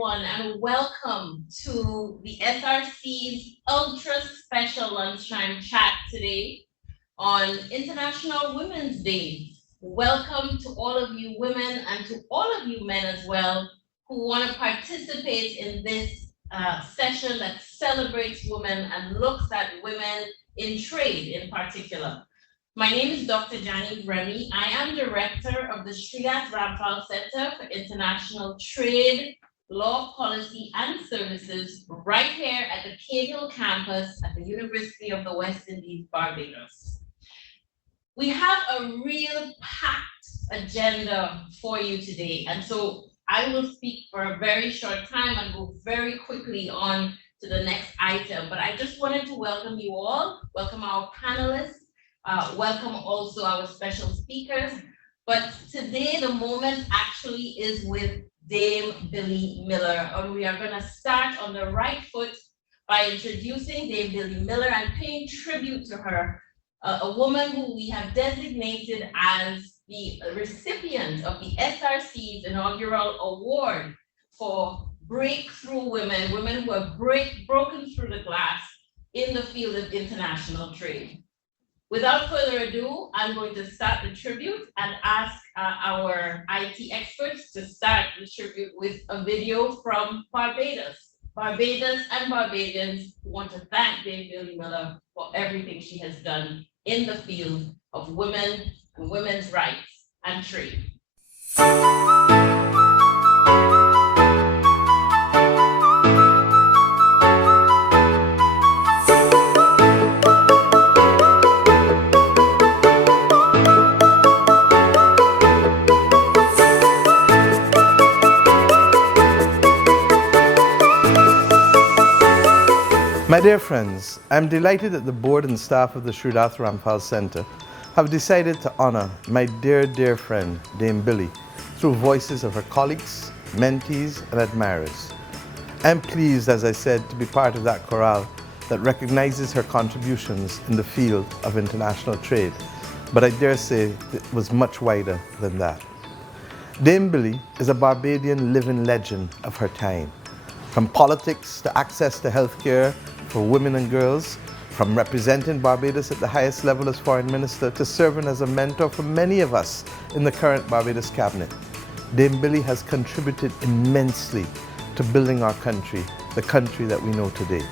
everyone, and welcome to the SRC's Ultra Special Lunchtime Chat today on International Women's Day. Welcome to all of you women and to all of you men as well who want to participate in this session that celebrates women and looks at women in trade in particular. My name is Dr. Jani Remy. I am director of the Shridath Ramphal Center for International Trade, Law, Policy, and Services right here at the Cave Hill campus at the University of the West Indies, Barbados. We have a real packed agenda for you today, and so I will speak for a very short time and go very quickly on to the next item. But I just wanted to welcome you all, welcome our panelists, welcome also our special speakers. But today the moment actually is with Dame Billie Miller, and we are going to start on the right foot by introducing Dame Billie Miller and paying tribute to her, a woman who we have designated as the recipient of the SRC's inaugural award for breakthrough women, women who have broken through the glass in the field of international trade. Without further ado, I'm going to start the tribute and ask our IT experts to start the tribute with a video from Barbados. Barbados and Barbadians want to thank Dame Billie Miller for everything she has done in the field of women and women's rights and trade. My dear friends, I'm delighted that the board and staff of the Shridath Ramphal Center have decided to honor my dear friend, Dame Billie, through voices of her colleagues, mentees, and admirers. I'm pleased, as I said, to be part of that chorale that recognizes her contributions in the field of international trade, but I dare say it was much wider than that. Dame Billie is a Barbadian living legend of her time. From politics to access to healthcare for women and girls, from representing Barbados at the highest level as foreign minister to serving as a mentor for many of us in the current Barbados cabinet, Dame Billie has contributed immensely to building our country, the country that we know today.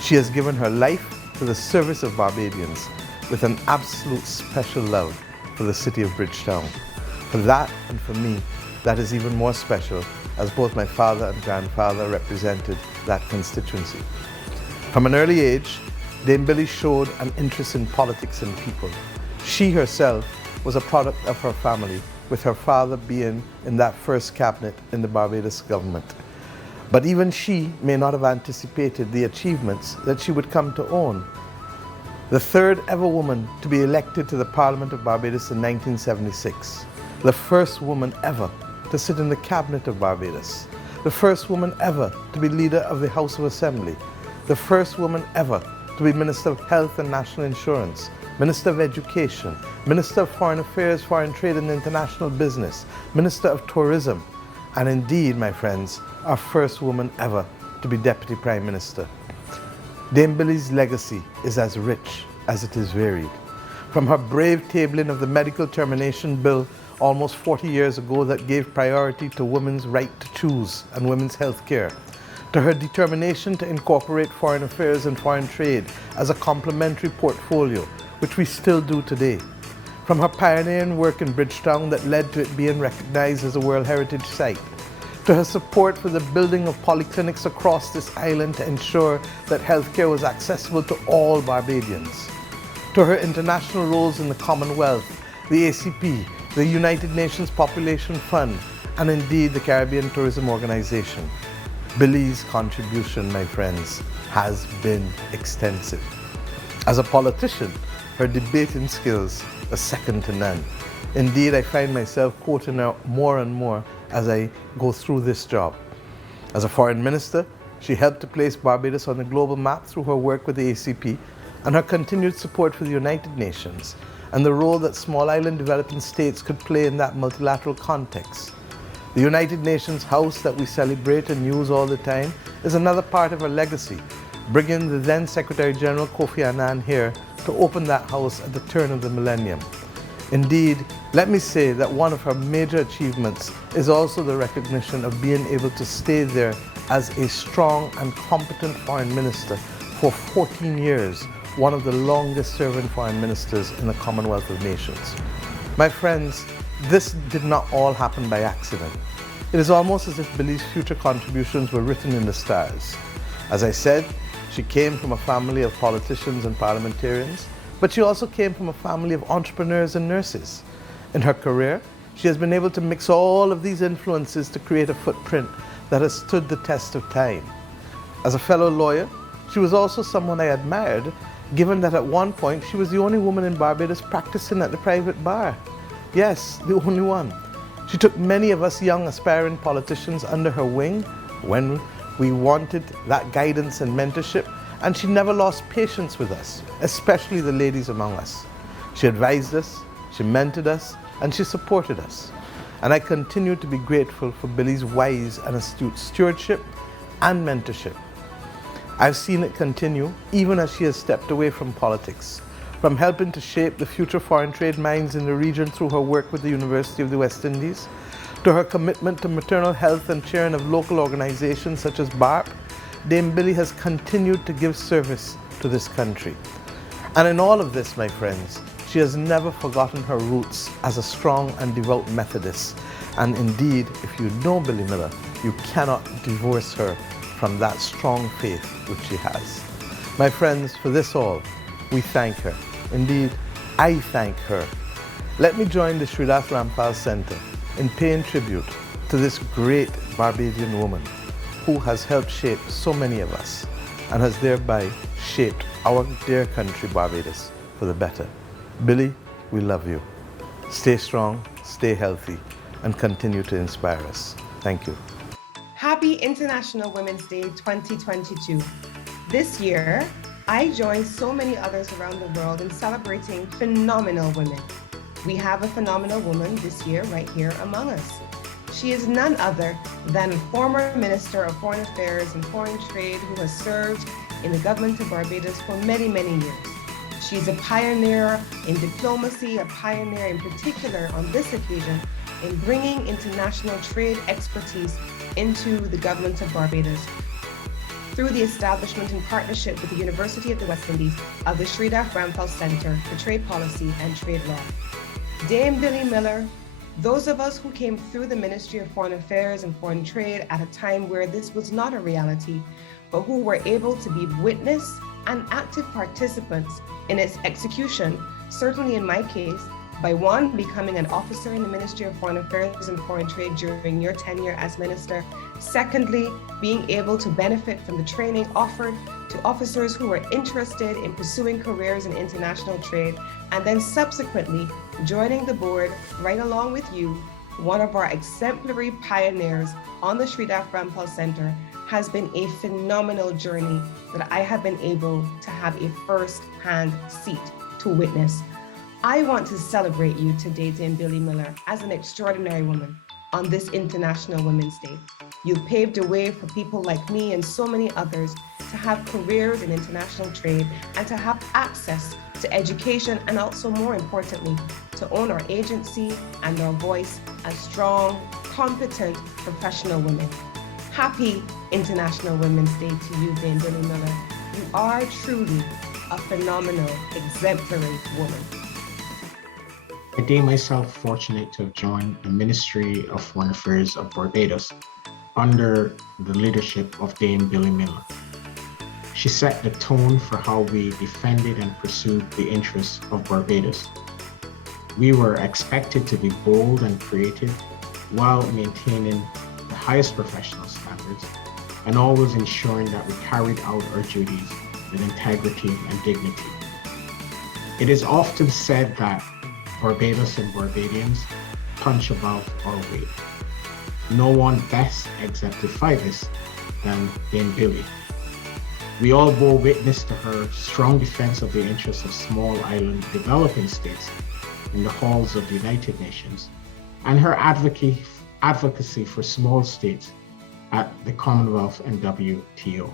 She has given her life to the service of Barbadians with an absolute special love for the city of Bridgetown. For that and for me, that is even more special, as both my father and grandfather represented that constituency. From an early age, Dame Billie showed an interest in politics and people. She herself was a product of her family, with her father being in that first cabinet in the Barbados government. But even she may not have anticipated the achievements that she would come to own. The third ever woman to be elected to the Parliament of Barbados in 1976. The first woman ever to sit in the cabinet of Barbados. The first woman ever to be leader of the House of Assembly. The first woman ever to be Minister of Health and National Insurance, Minister of Education, Minister of Foreign Affairs, Foreign Trade and International Business, Minister of Tourism, and indeed, my friends, our first woman ever to be Deputy Prime Minister. Dame Billie's legacy is as rich as it is varied. From her brave tabling of the medical termination bill almost 40 years ago that gave priority to women's right to choose and women's health care, to her determination to incorporate foreign affairs and foreign trade as a complementary portfolio, which we still do today. From her pioneering work in Bridgetown that led to it being recognized as a World Heritage Site, to her support for the building of polyclinics across this island to ensure that healthcare was accessible to all Barbadians, to her international roles in the Commonwealth, the ACP, the United Nations Population Fund, and indeed the Caribbean Tourism Organization. Billie's contribution, my friends, has been extensive. As a politician, her debating skills are second to none. Indeed, I find myself quoting her more and more as I go through this job. As a foreign minister, she helped to place Barbados on the global map through her work with the ACP and her continued support for the United Nations and the role that small island developing states could play in that multilateral context. The United Nations House that we celebrate and use all the time is another part of her legacy, bringing the then Secretary General Kofi Annan here to open that house at the turn of the millennium. Indeed, let me say that one of her major achievements is also the recognition of being able to stay there as a strong and competent foreign minister for 14 years, one of the longest serving foreign ministers in the Commonwealth of Nations. My friends, this did not all happen by accident. It is almost as if Billie's future contributions were written in the stars. As I said, she came from a family of politicians and parliamentarians, but she also came from a family of entrepreneurs and nurses. In her career, she has been able to mix all of these influences to create a footprint that has stood the test of time. As a fellow lawyer, she was also someone I admired, given that at one point she was the only woman in Barbados practicing at the private bar. Yes, the only one. She took many of us young aspiring politicians under her wing when we wanted that guidance and mentorship, and she never lost patience with us, especially the ladies among us. She advised us, she mentored us, and she supported us. And I continue to be grateful for Billie's wise and astute stewardship and mentorship. I've seen it continue even as she has stepped away from politics, from helping to shape the future foreign trade minds in the region through her work with the University of the West Indies, to her commitment to maternal health and chairing of local organizations such as BARP. Dame Billie has continued to give service to this country. And in all of this, my friends, she has never forgotten her roots as a strong and devout Methodist. And indeed, if you know Billie Miller, you cannot divorce her from that strong faith which she has. My friends, for this all, we thank her. Indeed, I thank her. Let me join the Shridath Ramphal Center in paying tribute to this great Barbadian woman who has helped shape so many of us and has thereby shaped our dear country, Barbados, for the better. Billie, we love you. Stay strong, stay healthy, and continue to inspire us. Thank you. Happy International Women's Day 2022. This year, I joined so many others around the world in celebrating phenomenal women. We have a phenomenal woman this year right here among us. She is none other than former Minister of Foreign Affairs and Foreign Trade who has served in the government of Barbados for many, many years. She's a pioneer in diplomacy, a pioneer in particular on this occasion in bringing international trade expertise into the government of Barbados through the establishment in partnership with the University of the West Indies of the Shridath Ramphal Center for Trade Policy and Trade Law. Dame Billie Miller, those of us who came through the Ministry of Foreign Affairs and Foreign Trade at a time where this was not a reality, but who were able to be witness and active participants in its execution, certainly in my case, by one, becoming an officer in the Ministry of Foreign Affairs and Foreign Trade during your tenure as minister. Secondly, being able to benefit from the training offered to officers who were interested in pursuing careers in international trade. And then subsequently, joining the board right along with you, one of our exemplary pioneers on the Shridath Ramphal Center, has been a phenomenal journey that I have been able to have a first-hand seat to witness. I want to celebrate you today, Dame Billie Miller, as an extraordinary woman on this International Women's Day. You've paved the way for people like me and so many others to have careers in international trade and to have access to education, and also more importantly, to own our agency and our voice as strong, competent, professional women. Happy International Women's Day to you, Dame Billie Miller. You are truly a phenomenal, exemplary woman. I deem myself fortunate to have joined the Ministry of Foreign Affairs of Barbados under the leadership of Dame Billie Miller. She set the tone for how we defended and pursued the interests of Barbados. We were expected to be bold and creative while maintaining the highest professional standards and always ensuring that we carried out our duties with integrity and dignity. It is often said that Barbados and Barbadians punch above our weight. No one best exemplified this than Dame Billie. We all bore witness to her strong defense of the interests of small island developing states in the halls of the United Nations, and her advocacy advocacy for small states at the Commonwealth and WTO.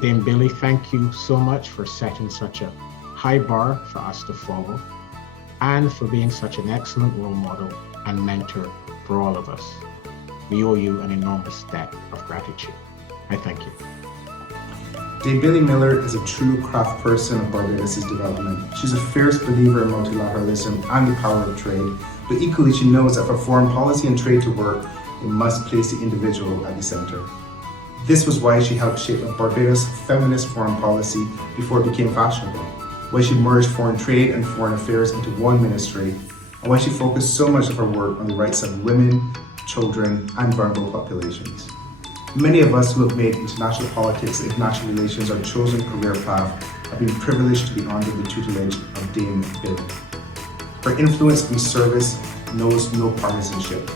Dame Billie, thank you so much for setting such a high bar for us to follow and for being such an excellent role model and mentor for all of us. We owe you an enormous debt of gratitude. I thank you. Dame Billie Miller is a true craft person of Barbados' development. She's a fierce believer in multilateralism and the power of trade, but equally she knows that for foreign policy and trade to work, it must place the individual at the centre. This was why she helped shape a Barbados feminist foreign policy before it became fashionable, why she merged foreign trade and foreign affairs into one ministry, and why she focused so much of her work on the rights of women, children, and vulnerable populations. Many of us who have made international politics and international relations our chosen career path have been privileged to be under the tutelage of Dame Billie. Her influence and service knows no partisanship.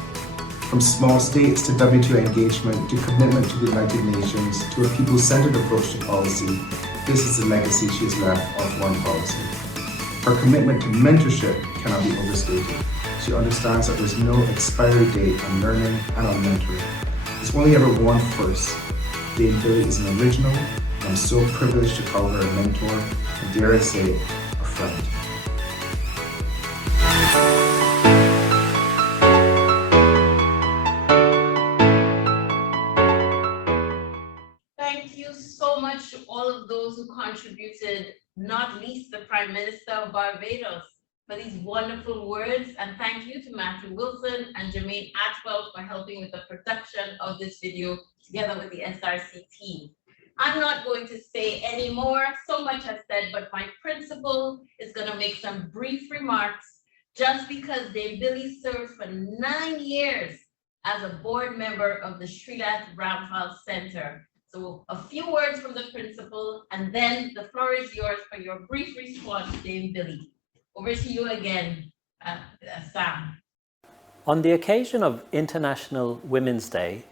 From small states to WTO engagement to commitment to the United Nations to a people-centered approach to policy, this is the legacy she has left on foreign policy. Her commitment to mentorship cannot be overstated. She understands that there's no expiry date on learning and on mentoring. There's only ever one first. Dame Billie is an original, and I'm so privileged to call her a mentor, and dare I say, a friend. Thank you so much to all of those who contributed, not least the Prime Minister of Barbados, for these wonderful words. And thank you to Matthew Wilson and Jermaine Atwell for helping with the production of this video together with the SRC team. I'm not going to say any more, so much has said, but my principal is going to make some brief remarks just because Dame Billie served for 9 years as a board member of the Shridath Ramphal Center. So a few words from the principal, and then the floor is yours for your brief response, Dame Billie. Over to you again, Sam. On the occasion of International Women's Day,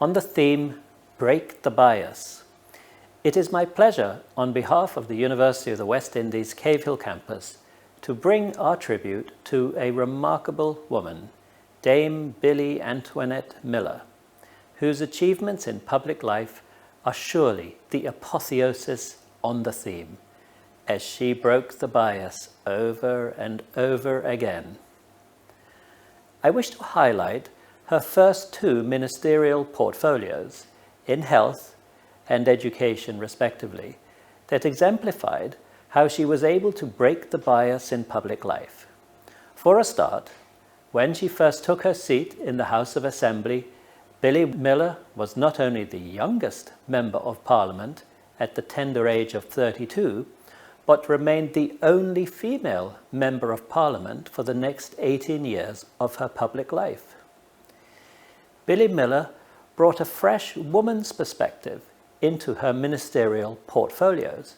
on the theme, Break the Bias, it is my pleasure, on behalf of the University of the West Indies Cave Hill campus, to bring our tribute to a remarkable woman, Dame Billie Antoinette Miller, whose achievements in public life are surely the apotheosis on the theme, as she broke the bias over and over again. I wish to highlight her first 2 ministerial portfolios in health and education respectively, that exemplified how she was able to break the bias in public life. For a start, when she first took her seat in the House of Assembly, Billie Miller was not only the youngest Member of Parliament at the tender age of 32, but remained the only female Member of Parliament for the next 18 years of her public life. Billie Miller brought a fresh woman's perspective into her ministerial portfolios,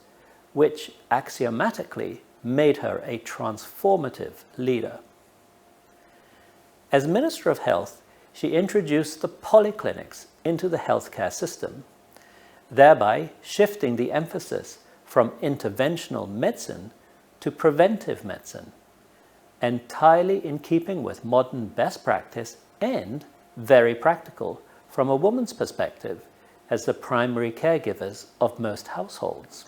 which axiomatically made her a transformative leader. As Minister of Health, she introduced the polyclinics into the healthcare system, thereby shifting the emphasis from interventional medicine to preventive medicine, entirely in keeping with modern best practice and very practical from a woman's perspective as the primary caregivers of most households.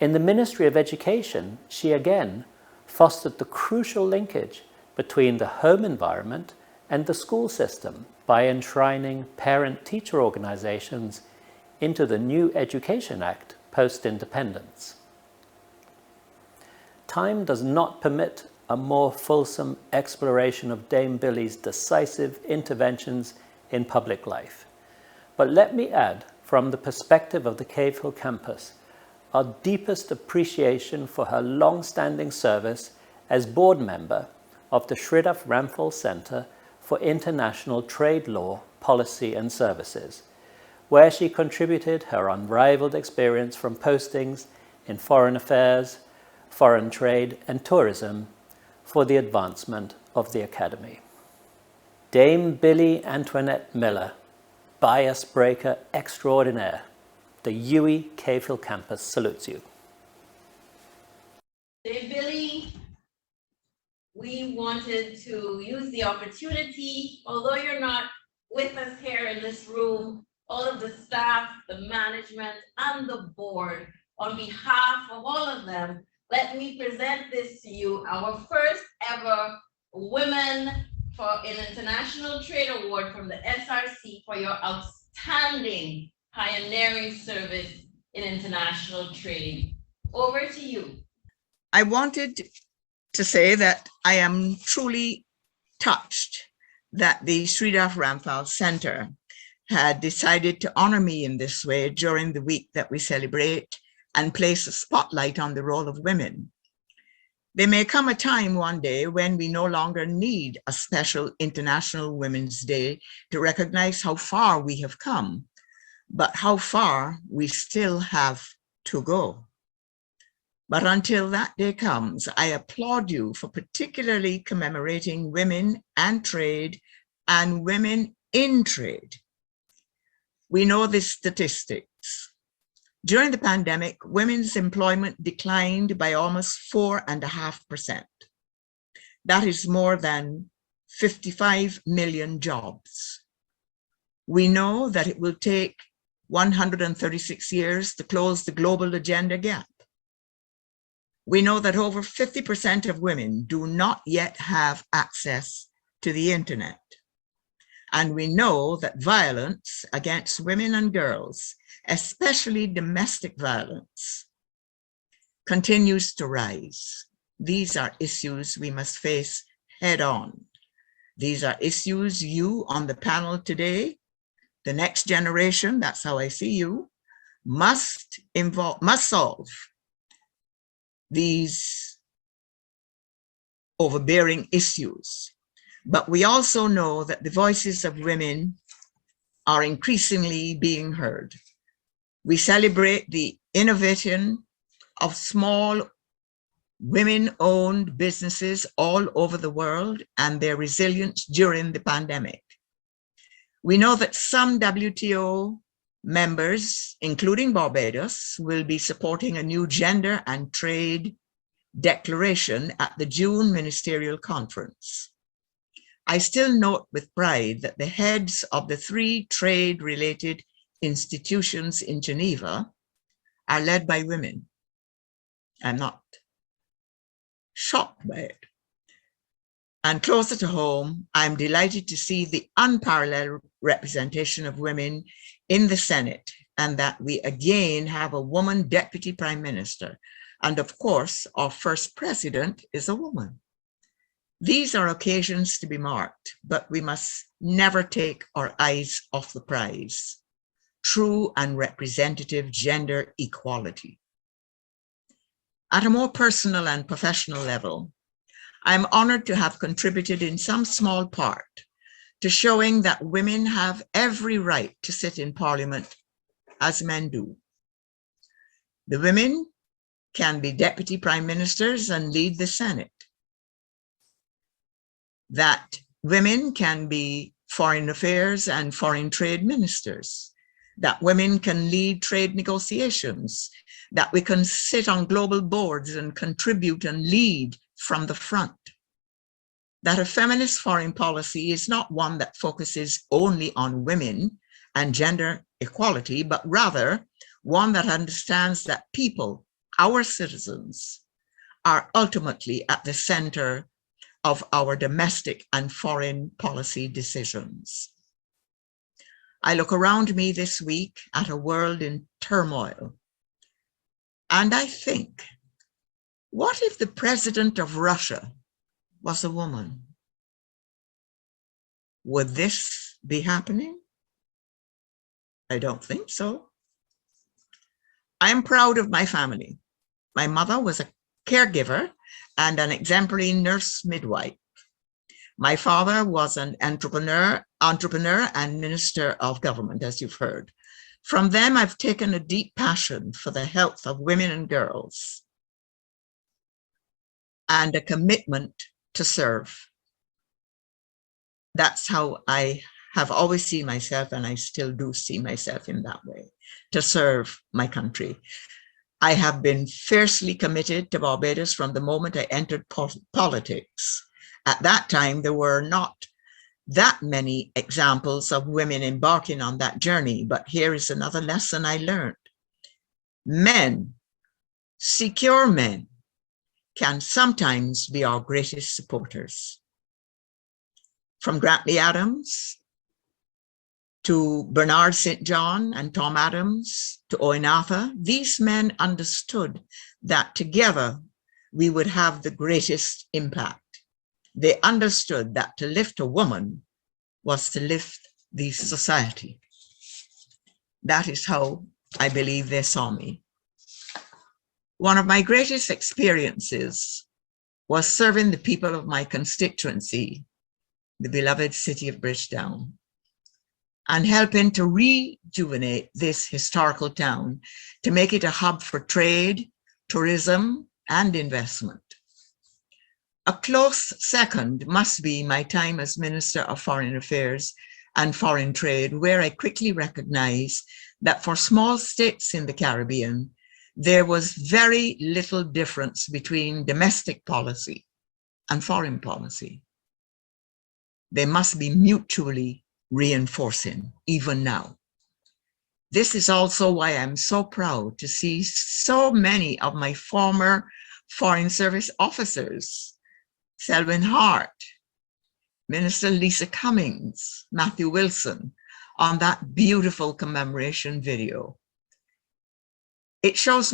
In the Ministry of Education, she again fostered the crucial linkage between the home environment and the school system by enshrining parent-teacher organizations into the new Education Act post-independence. Time does not permit a more fulsome exploration of Dame Billie's decisive interventions in public life. But let me add, from the perspective of the Cave Hill campus, our deepest appreciation for her long-standing service as board member of the Shridath Ramphal Center for International Trade Law, Policy and Services, where she contributed her unrivaled experience from postings in foreign affairs, foreign trade and tourism for the advancement of the Academy. Dame Billie Antoinette Miller, bias breaker extraordinaire, the UWI Cave Hill campus salutes you. Dame Billie, we wanted to use the opportunity, although you're not with us here in this room, all of the staff, the management, and the board, on behalf of all of them, let me present this to you, our first ever Women for an International Trade Award from the SRC for your outstanding pioneering service in international trade. Over to you. I wanted to say that I am truly touched that the Shridath Ramphal Center had decided to honor me in this way during the week that we celebrate and place a spotlight on the role of women. There may come a time one day when we no longer need a special International Women's Day to recognize how far we have come, but how far we still have to go. But until that day comes, I applaud you for particularly commemorating women and trade and women in trade. We know the statistics. During the pandemic, women's employment declined by almost 4.5%. That is more than 55 million jobs. We know that it will take 136 years to close the global agenda gap. We know that over 50% of women do not yet have access to the internet. And we know that violence against women and girls, especially domestic violence, continues to rise. These are issues we must face head on. These are issues you on the panel today, the next generation, that's how I see you, must solve these overbearing issues. But we also know that the voices of women are increasingly being heard. We celebrate the innovation of small women-owned businesses all over the world and their resilience during the pandemic. We know that some WTO members, including Barbados, will be supporting a new gender and trade declaration at the June ministerial conference. I still note with pride that the heads of the 3 trade-related institutions in Geneva are led by women. I'm not shocked by it. And closer to home, I'm delighted to see the unparalleled representation of women in the Senate, and that we again have a woman deputy prime minister. And of course, our first president is a woman. These are occasions to be marked, but we must never take our eyes off the prize: true and representative gender equality. At a more personal and professional level, I'm honored to have contributed in some small part to showing that women have every right to sit in Parliament as men do. The women can be deputy prime ministers and lead the Senate. That women can be foreign affairs and foreign trade ministers. That women can lead trade negotiations. That we can sit on global boards and contribute and lead from the front. That a feminist foreign policy is not one that focuses only on women and gender equality, but rather one that understands that people, our citizens, are ultimately at the center of our domestic and foreign policy decisions. I look around me this week at a world in turmoil, and I think, what if the president of Russia was a woman? Would this be happening? I don't think so. I am proud of my family. My mother was a caregiver and an exemplary nurse midwife. My father was an entrepreneur and minister of government, as you've heard. From them, I've taken a deep passion for the health of women and girls and a commitment to serve. That's how I have always seen myself, and I still do see myself in that way, to serve my country. I have been fiercely committed to Barbados from the moment I entered politics. At that time, there were not that many examples of women embarking on that journey, but here is another lesson I learned. Men, secure men, can sometimes be our greatest supporters. From Grantley Adams to Bernard St. John and Tom Adams to Owen Arthur, these men understood that together we would have the greatest impact. They understood that to lift a woman was to lift the society. That is how I believe they saw me. One of my greatest experiences was serving the people of my constituency, the beloved city of Bridgetown, and helping to rejuvenate this historical town to make it a hub for trade, tourism, and investment. A close second must be my time as Minister of Foreign Affairs and Foreign Trade, where I quickly recognized that for small states in the Caribbean, there was very little difference between domestic policy and foreign policy. They must be mutually reinforcing, even now. This is also why I'm so proud to see so many of my former Foreign Service officers, Selwyn Hart, Minister Lisa Cummings, Matthew Wilson, on that beautiful commemoration video. It gives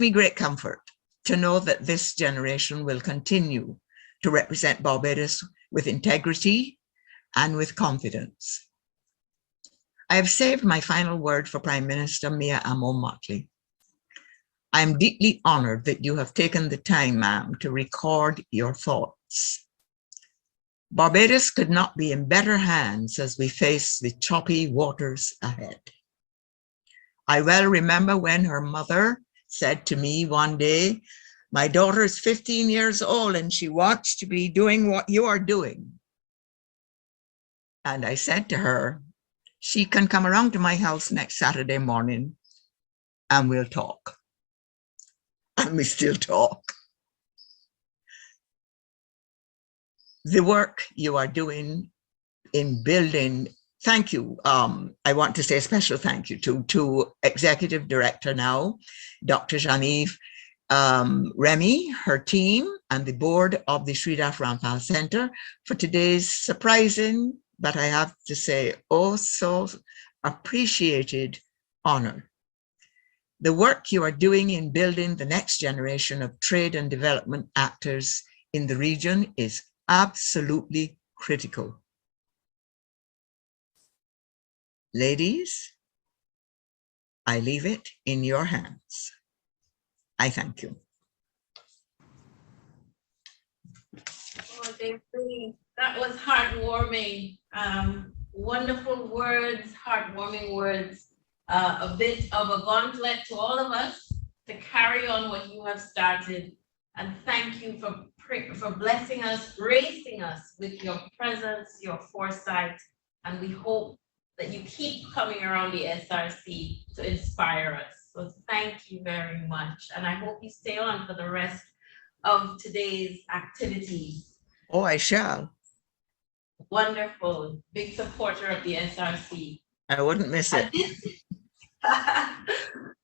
me great comfort to know that this generation will continue to represent Barbados with integrity and with confidence. I have saved my final word for Prime Minister Mia Amo-Motley. I am deeply honored that you have taken the time, ma'am, to record your thoughts. Barbados could not be in better hands as we face the choppy waters ahead. I well remember when her mother said to me one day, "My daughter is 15 years old and she wants to be doing what you are doing." And I said to her, she can come around to my house next Saturday morning and we'll talk. And we still talk. The work you are doing in building, thank you. I want to say a special thank you to Executive Director now, Dr. Genevieve Remy, her team, and the board of the Shridath Ramphal Center for today's surprising, but I have to say, oh so appreciated honor. The work you are doing in building the next generation of trade and development actors in the region is absolutely critical. Ladies, I leave it in your hands. I thank you. Oh, Billie, that was heartwarming. Wonderful words, heartwarming words. A bit of a gauntlet to all of us to carry on what you have started. And thank you for blessing us, gracing us with your presence, your foresight. And we hope that you keep coming around the SRC to inspire us. So thank you very much. And I hope you stay on for the rest of today's activities. Oh, I shall. Wonderful. Big supporter of the SRC. I wouldn't miss it.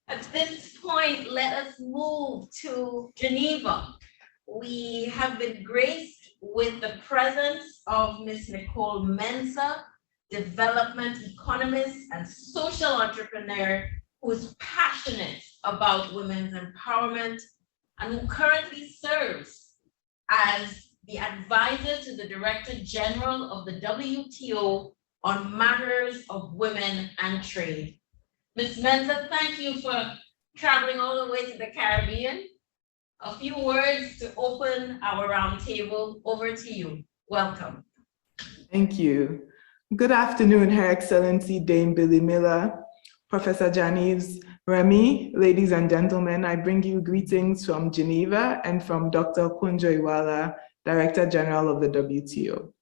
At this point, let us move to Geneva. We have been graced with the presence of Ms. Nicole Mensah, development economist and social entrepreneur who is passionate about women's empowerment and who currently serves as the advisor to the Director General of the WTO on matters of women and trade. Ms. Mensah, thank you for traveling all the way to the Caribbean. A few words to open our roundtable. Over to you. Welcome. Thank you. Good afternoon, Her Excellency Dame Billie Miller, Professor Genevieve Remy, ladies and gentlemen. I bring you greetings from Geneva and from Dr. Kunjo Iweala, Director General of the WTO.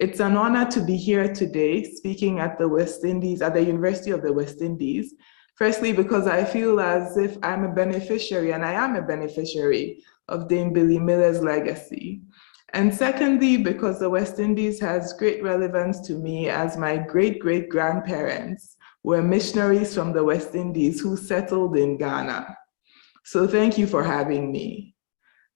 It's an honor to be here today speaking at the West Indies, at the University of the West Indies. Firstly, because I feel as if I'm a beneficiary, and I am a beneficiary of Dame Billie Miller's legacy. And secondly, because the West Indies has great relevance to me, as my great-great-grandparents were missionaries from the West Indies who settled in Ghana. So thank you for having me.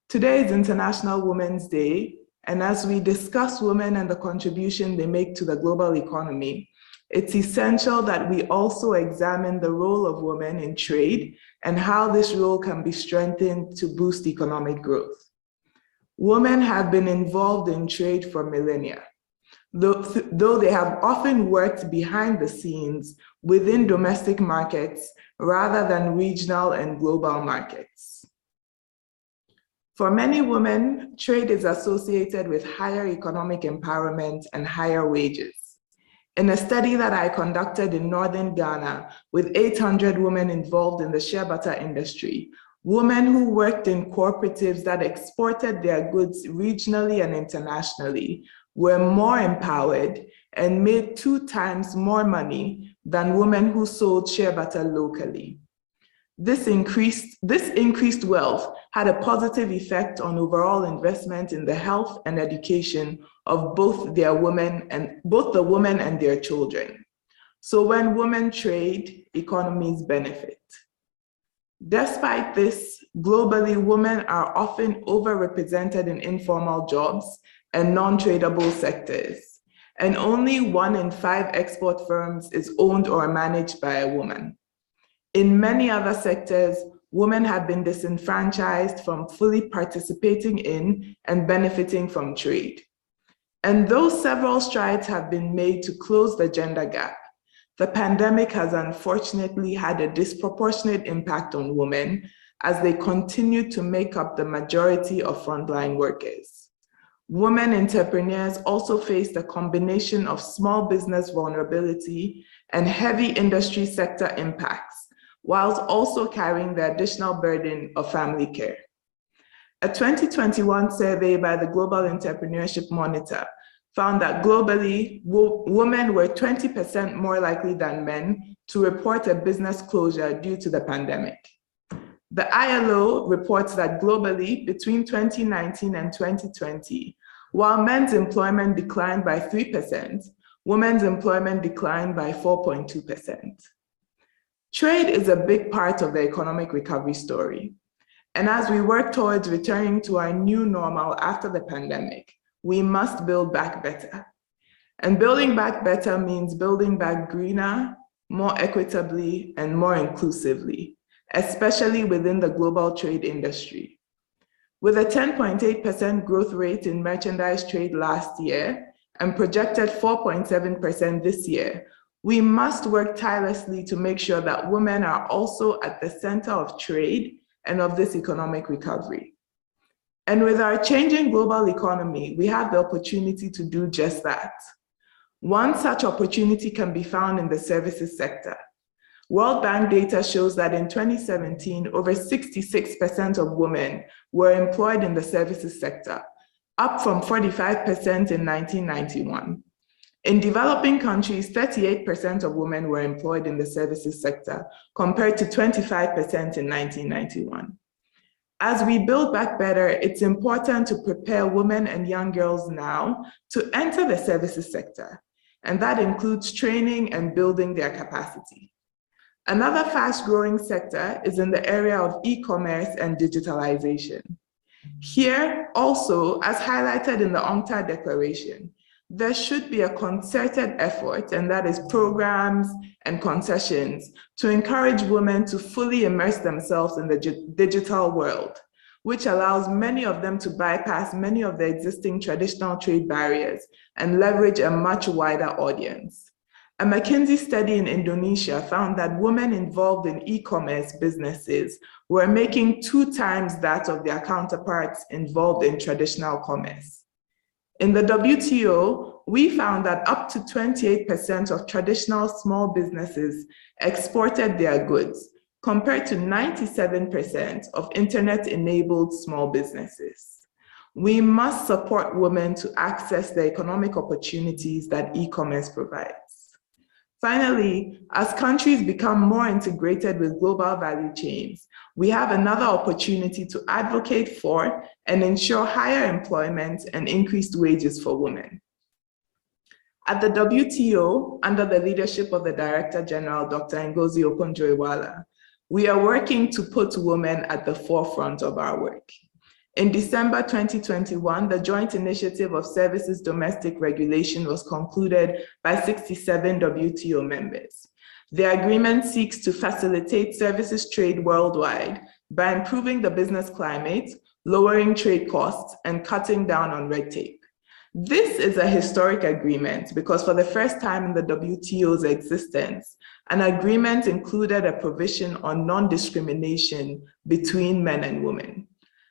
Today is International Women's Day, and as we discuss women and the contribution they make to the global economy, it's essential that we also examine the role of women in trade and how this role can be strengthened to boost economic growth. Women have been involved in trade for millennia, though they have often worked behind the scenes within domestic markets rather than regional and global markets. For many women, trade is associated with higher economic empowerment and higher wages. In a study that I conducted in northern Ghana with 800 women involved in the shea butter industry, women who worked in cooperatives that exported their goods regionally and internationally were more empowered and made 2 times more money than women who sold shea butter locally. This increased wealth had a positive effect on overall investment in the health and education of both the women and their children. So when women trade, economies benefit. Despite this, globally, women are often overrepresented in informal jobs and non-tradable sectors, and only 1 in 5 export firms is owned or managed by a woman. In many other sectors, women have been disenfranchised from fully participating in and benefiting from trade. And though several strides have been made to close the gender gap, the pandemic has unfortunately had a disproportionate impact on women as they continue to make up the majority of frontline workers. Women entrepreneurs also face the combination of small business vulnerability and heavy industry sector impacts, whilst also carrying the additional burden of family care. A 2021 survey by the Global Entrepreneurship Monitor found that globally, women were 20% more likely than men to report a business closure due to the pandemic. The ILO reports that globally, between 2019 and 2020, while men's employment declined by 3%, women's employment declined by 4.2%. Trade is a big part of the economic recovery story. And as we work towards returning to our new normal after the pandemic, we must build back better. And building back better means building back greener, more equitably, and more inclusively, especially within the global trade industry. With a 10.8% growth rate in merchandise trade last year and projected 4.7% this year, we must work tirelessly to make sure that women are also at the center of trade and of this economic recovery. And with our changing global economy, we have the opportunity to do just that. One such opportunity can be found in the services sector. World Bank data shows that in 2017, over 66% of women were employed in the services sector, up from 45% in 1991. In developing countries, 38% of women were employed in the services sector, compared to 25% in 1991. As we build back better, it's important to prepare women and young girls now to enter the services sector, and that includes training and building their capacity. Another fast-growing sector is in the area of e-commerce and digitalization. Here also, as highlighted in the UNCTAD Declaration, there should be a concerted effort, and that is programs and concessions, to encourage women to fully immerse themselves in the digital world, which allows many of them to bypass many of the existing traditional trade barriers and leverage a much wider audience. A McKinsey study in Indonesia found that women involved in e-commerce businesses were making 2 times that of their counterparts involved in traditional commerce. In the WTO, we found that up to 28% of traditional small businesses exported their goods, compared to 97% of internet-enabled small businesses. We must support women to access the economic opportunities that e-commerce provides. Finally, as countries become more integrated with global value chains, we have another opportunity to advocate for and ensure higher employment and increased wages for women. At the WTO, under the leadership of the Director General, Dr. Ngozi Okonjo-Iweala, we are working to put women at the forefront of our work. In December 2021, the Joint Initiative of Services Domestic Regulation was concluded by 67 WTO members. The agreement seeks to facilitate services trade worldwide by improving the business climate, lowering trade costs, and cutting down on red tape. This is a historic agreement because for the first time in the WTO's existence, an agreement included a provision on non-discrimination between men and women,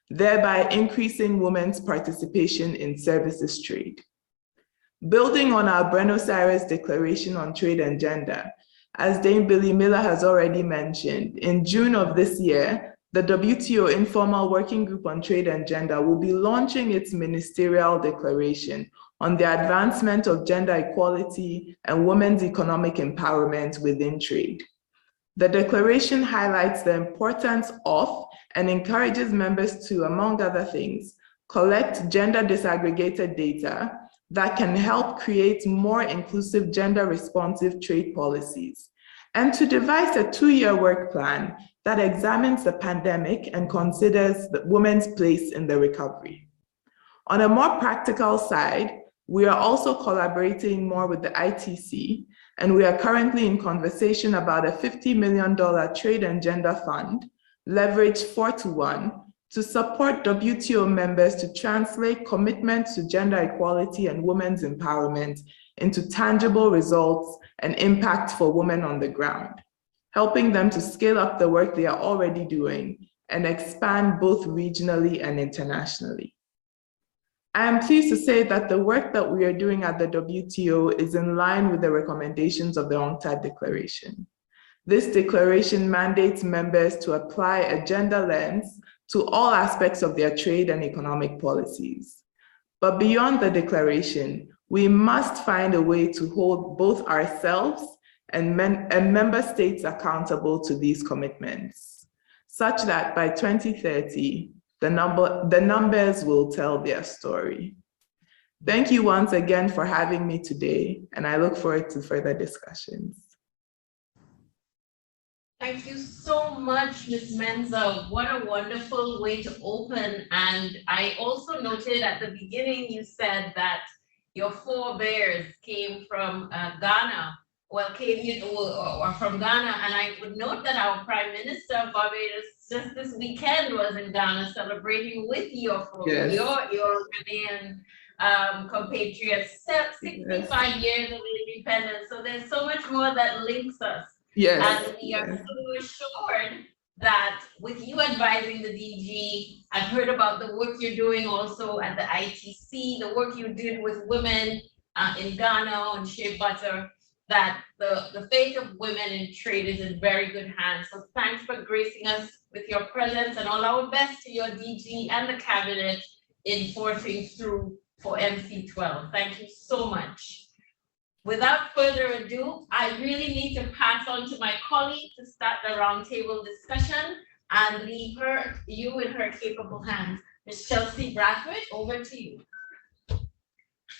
thereby increasing women's participation in services trade. Building on our Buenos Aires Declaration on Trade and Gender, as Dame Billie Miller has already mentioned, in June of this year, the WTO Informal Working Group on Trade and Gender will be launching its ministerial declaration on the advancement of gender equality and women's economic empowerment within trade. The declaration highlights the importance of and encourages members to, among other things, collect gender disaggregated data that can help create more inclusive gender responsive trade policies, and to devise a 2-year work plan that examines the pandemic and considers the women's place in the recovery. On a more practical side, we are also collaborating more with the ITC, and we are currently in conversation about a $50 million trade and gender fund, leveraged 4-to-1, to support WTO members to translate commitment to gender equality and women's empowerment into tangible results and impact for women on the ground, helping them to scale up the work they are already doing and expand both regionally and internationally. I am pleased to say that the work that we are doing at the WTO is in line with the recommendations of the UNCTAD Declaration. This declaration mandates members to apply a gender lens to all aspects of their trade and economic policies. But beyond the declaration, we must find a way to hold both ourselves and member states accountable to these commitments, such that by 2030, the numbers will tell their story. Thank you once again for having me today, and I look forward to further discussions. Thank you so much, Ms. Menza. What a wonderful way to open. And I also noted at the beginning, you said that your forebears came from Ghana. Well, or from Ghana, and I would note that our Prime Minister of Barbados just this weekend was in Ghana celebrating with your Ghanaian compatriots, 65 years of independence. So there's so much more that links us. Yes. And we are so assured that with you advising the DG, I've heard about the work you're doing also at the ITC, the work you did with women in Ghana on shea butter, that the fate of women in trade is in very good hands. So thanks for gracing us with your presence, and all our best to your DG and the cabinet in forcing through for MC12. Thank you so much. Without further ado, I really need to pass on to my colleague to start the roundtable discussion and leave you in her capable hands. Ms. Chelsea Bradford, over to you.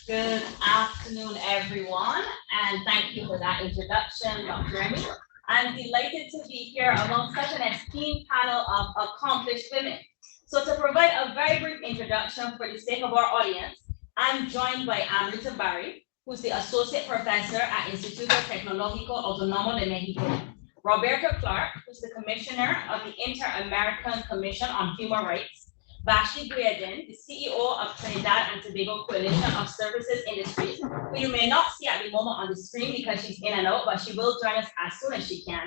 Good afternoon, everyone, and thank you for that introduction, Dr. Remy. I'm delighted to be here among such an esteemed panel of accomplished women. So to provide a very brief introduction for the sake of our audience, I'm joined by Amrita Barry, who's the Associate Professor at Instituto Tecnológico Autónomo de México, Roberto Clark, who's the Commissioner of the Inter-American Commission on Human Rights, Vashti Guedin, the CEO of Trinidad and Tobago Coalition of Services Industries, who you may not see at the moment on the screen because she's in and out, but she will join us as soon as she can,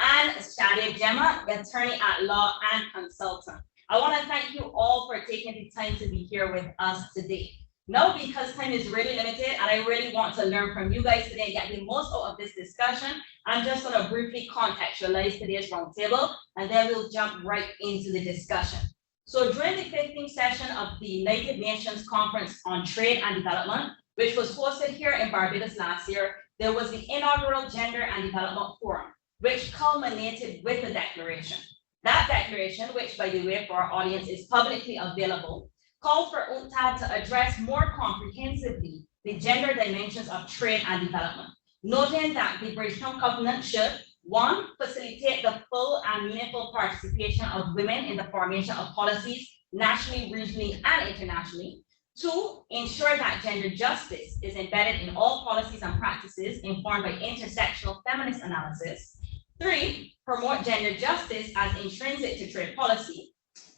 and Shadia Gemma, attorney at law and consultant. I want to thank you all for taking the time to be here with us today. Now, because time is really limited and I really want to learn from you guys today and get the most out of this discussion, I'm just going to briefly contextualize today's roundtable, and then we'll jump right into the discussion. So during the 15th session of the United Nations Conference on Trade and Development, which was hosted here in Barbados last year, there was the inaugural Gender and Development Forum, which culminated with the declaration. That declaration, which by the way for our audience is publicly available, called for UNCTAD to address more comprehensively the gender dimensions of trade and development, noting that the Bridgetown Covenant should, one, facilitate the full and meaningful participation of women in the formation of policies nationally, regionally, and internationally. Two, ensure that gender justice is embedded in all policies and practices informed by intersectional feminist analysis. Three, promote gender justice as intrinsic to trade policy.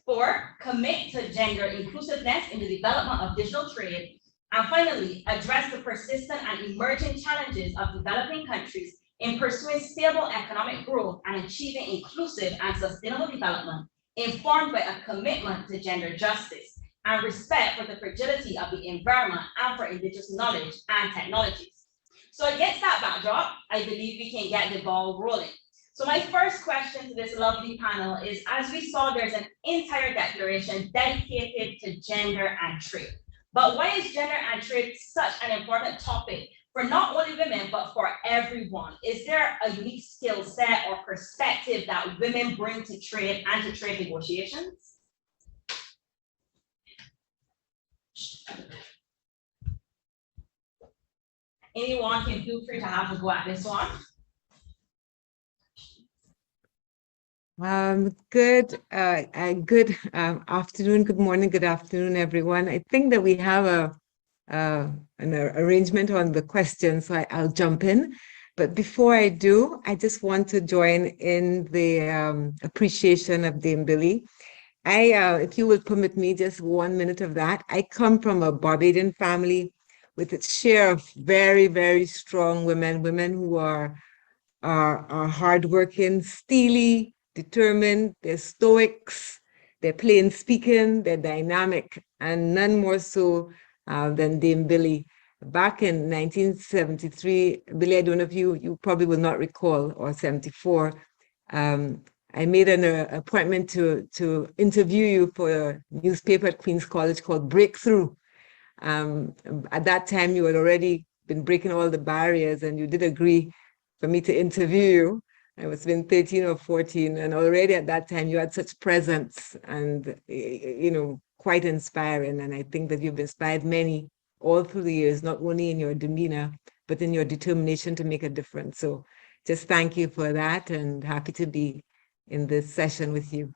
Four, commit to gender inclusiveness in the development of digital trade. And finally, address the persistent and emerging challenges of developing countries in pursuing stable economic growth and achieving inclusive and sustainable development, informed by a commitment to gender justice and respect for the fragility of the environment and for indigenous knowledge and technologies. So against that backdrop, I believe we can get the ball rolling. So my first question to this lovely panel is, as we saw, there's an entire declaration dedicated to gender and trade. But why is gender and trade such an important topic for not only women, but for everyone? Is there a unique skill set or perspective that women bring to trade and to trade negotiations? Anyone can feel free to have a go at this one. Good afternoon, good morning, good afternoon, everyone. I think that we have an arrangement on the questions, so I'll jump in. But before I do, I just want to join in the appreciation of Dame Billie. If you will permit me just 1 minute of that. I come from a Barbadian family with its share of very, very strong women who are hardworking, steely, determined, they're stoics, they're plain speaking, they're dynamic, and none more so than Dame Billie. Back in 1973, Billie, I don't know if you probably will not recall, or 74, I made an appointment to interview you for a newspaper at Queen's College called Breakthrough. At that time, you had already been breaking all the barriers, and you did agree for me to interview you. I was been 13 or 14, and already at that time you had such presence and, you know, quite inspiring. And I think that you've inspired many all through the years, not only in your demeanor, but in your determination to make a difference. So just thank you for that, and happy to be in this session with you.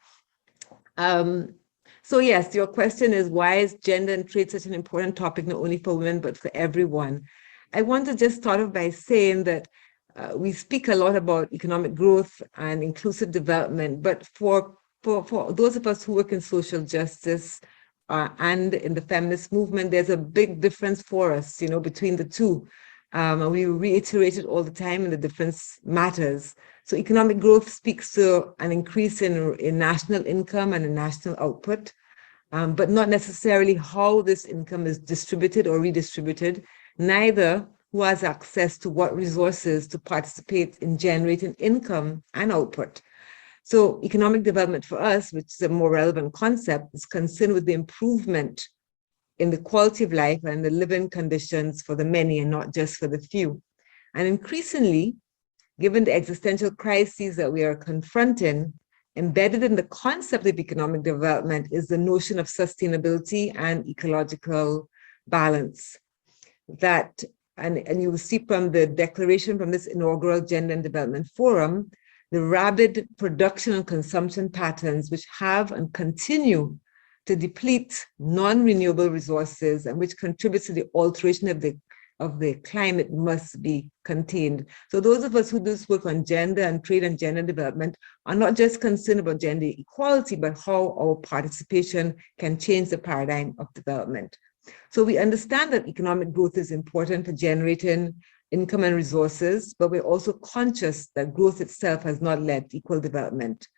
So yes, your question is, why is gender and trade such an important topic, not only for women, but for everyone? I want to just start off by saying that we speak a lot about economic growth and inclusive development, but for those of us who work in social justice and in the feminist movement, there's a big difference for us, you know, between the two. And we reiterate it all the time, and the difference matters. So economic growth speaks to an increase in national income and in national output, but not necessarily how this income is distributed or redistributed, neither who has access to what resources to participate in generating income and output. So economic development for us, which is a more relevant concept, is concerned with the improvement in the quality of life and the living conditions for the many and not just for the few. And increasingly, given the existential crises that we are confronting, embedded in the concept of economic development is the notion of sustainability and ecological balance. That, and you will see from the declaration from this inaugural Gender and Development Forum, the rapid production and consumption patterns which have and continue to deplete non-renewable resources and which contributes to the alteration of the climate must be contained. So those of us who do this work on gender and trade and gender development are not just concerned about gender equality, but how our participation can change the paradigm of development. So we understand that economic growth is important for generating income and resources, but we're also conscious that growth itself has not led to equal development.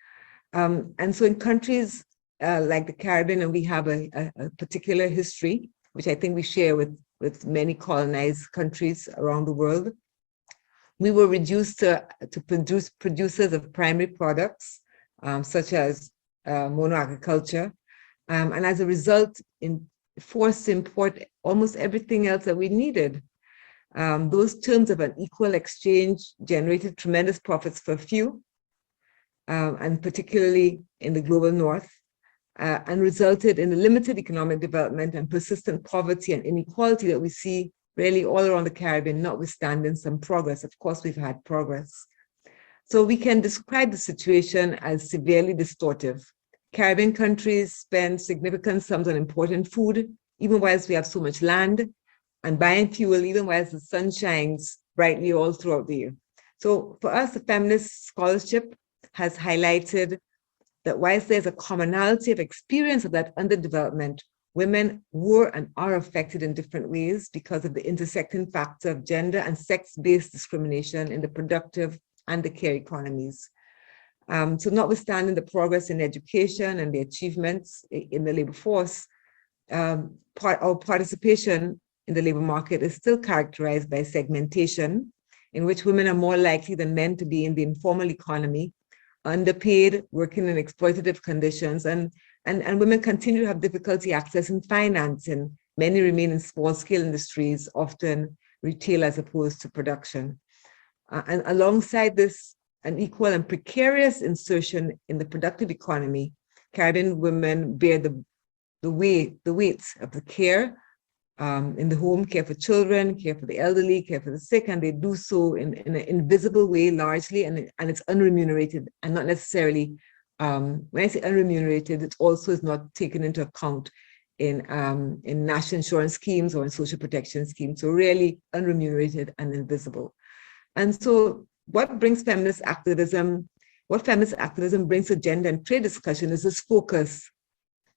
And so in countries like the Caribbean, and we have a particular history, which I think we share with many colonized countries around the world, we were reduced to producers of primary products, such as monoagriculture, and as a result, forced to import almost everything else that we needed. Those terms of an equal exchange generated tremendous profits for few, and particularly in the global north, and resulted in the limited economic development and persistent poverty and inequality that we see really all around the Caribbean, notwithstanding some progress. Of course, we've had progress. So we can describe the situation as severely distortive. Caribbean countries spend significant sums on importing food, even whilst we have so much land, and buying fuel, even whilst the sun shines brightly all throughout the year. So for us, the feminist scholarship has highlighted that whilst there's a commonality of experience of that underdevelopment, women were and are affected in different ways because of the intersecting factor of gender and sex-based discrimination in the productive and the care economies. So notwithstanding the progress in education and the achievements in the labor force, our participation in the labor market is still characterized by segmentation, in which women are more likely than men to be in the informal economy, underpaid, working in exploitative conditions, and women continue to have difficulty accessing financing. Many remain in small-scale industries, often retail as opposed to production. And alongside this, an equal and precarious insertion in the productive economy, Caribbean women bear the weight of the care in the home, care for children, care for the elderly, care for the sick, and they do so in an invisible way largely, and it's unremunerated and not necessarily, when I say unremunerated, it also is not taken into account in national insurance schemes or in social protection schemes, so really unremunerated and invisible. And so what feminist activism brings to gender and trade discussion is this focus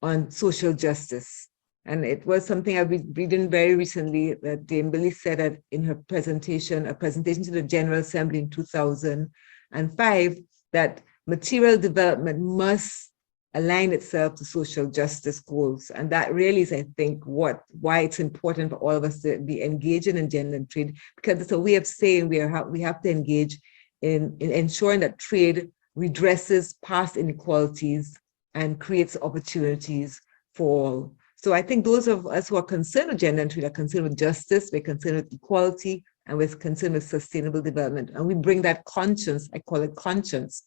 on social justice. And it was something I was reading very recently that Dame Billie said in her presentation, a presentation to the General Assembly in 2005, that material development must align itself to social justice goals. And that really is, I think, why it's important for all of us to be engaging in gender and trade, because it's a way of saying we have to engage in ensuring that trade redresses past inequalities and creates opportunities for all. So I think those of us who are concerned with gender and trade are concerned with justice, we're concerned with equality, and we're concerned with sustainable development. And we bring that conscience, I call it conscience,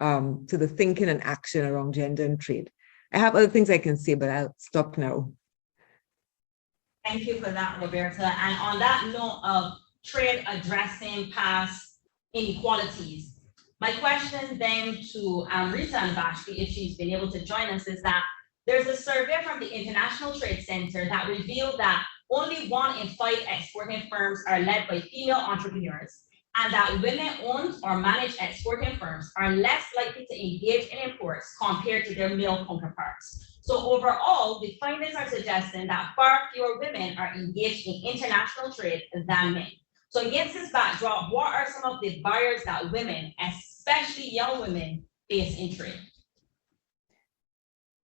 to the thinking and action around gender and trade. I have other things I can say, but I'll stop now. Thank you for that, Roberta. And on that note of trade addressing past inequalities, my question then to Rita and Vashti, if she's been able to join us, is that there's a survey from the International Trade Center that revealed that only 1 in 5 exporting firms are led by female entrepreneurs, and that women-owned or managed exporting firms are less likely to engage in imports compared to their male counterparts. So overall, the findings are suggesting that far fewer women are engaged in international trade than men. So against this backdrop, what are some of the barriers that women, especially young women, face in trade?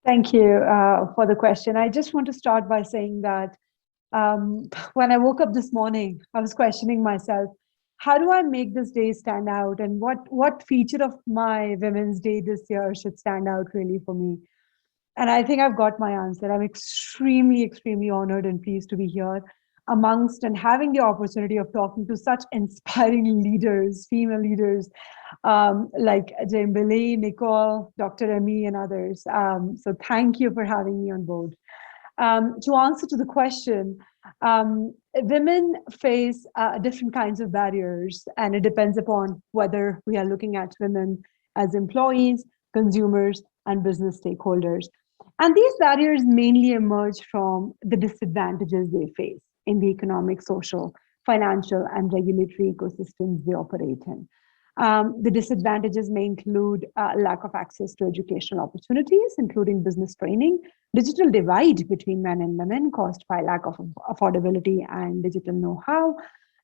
Thank you for the question. I just want to start by saying that when I woke up this morning, I was questioning myself, how do I make this day stand out, and what feature of my Women's Day this year should stand out really for me? And I think I've got my answer. I'm extremely, extremely honored and pleased to be here amongst and having the opportunity of talking to such inspiring leaders, female leaders, like Dame Billie, Nicole, Dr. Remy, and others. So thank you for having me on board. To answer to the question, women face different kinds of barriers, and it depends upon whether we are looking at women as employees, consumers, and business stakeholders. And these barriers mainly emerge from the disadvantages they face in the economic, social, financial, and regulatory ecosystems they operate in. The disadvantages may include lack of access to educational opportunities, including business training, digital divide between men and women caused by lack of affordability and digital know-how,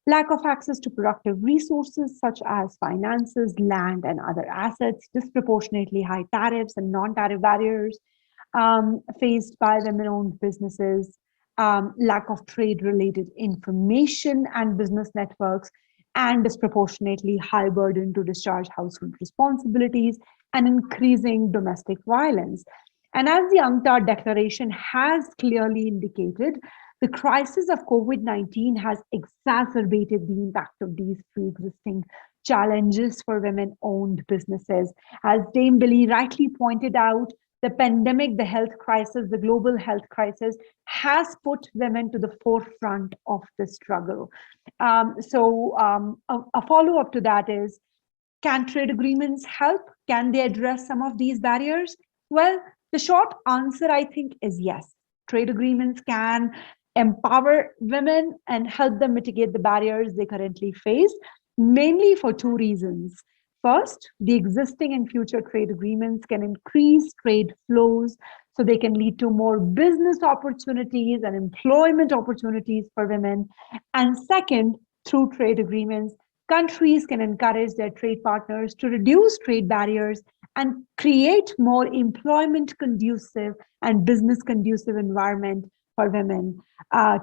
lack of access to productive resources such as finances, land, and other assets, disproportionately high tariffs and non-tariff barriers faced by women-owned businesses, lack of trade-related information and business networks, and disproportionately high burden to discharge household responsibilities, and increasing domestic violence. And as the UNCTAD Declaration has clearly indicated, The crisis of COVID-19 has exacerbated the impact of these pre-existing challenges for women-owned businesses. As Dame Billie rightly pointed out, the pandemic, the health crisis, the global health crisis has put women to the forefront of the struggle. A follow-up to that is, can trade agreements help? Can they address some of these barriers? Well, the short answer, I think, is yes. Trade agreements can empower women and help them mitigate the barriers they currently face, mainly for two reasons. First, the existing and future trade agreements can increase trade flows, so they can lead to more business opportunities and employment opportunities for women. And second, through trade agreements, countries can encourage their trade partners to reduce trade barriers and create more employment conducive and business conducive environment for women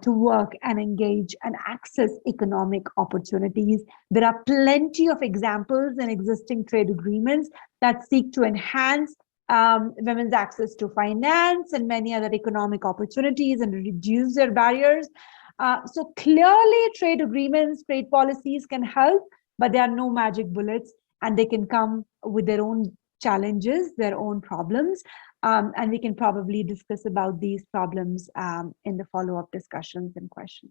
to work and engage and access economic opportunities. There are plenty of examples in existing trade agreements that seek to enhance women's access to finance and many other economic opportunities and reduce their barriers. So clearly trade agreements, trade policies can help, but there are no magic bullets, and they can come with their own challenges, their own problems. And we can probably discuss about these problems in the follow-up discussions and questions.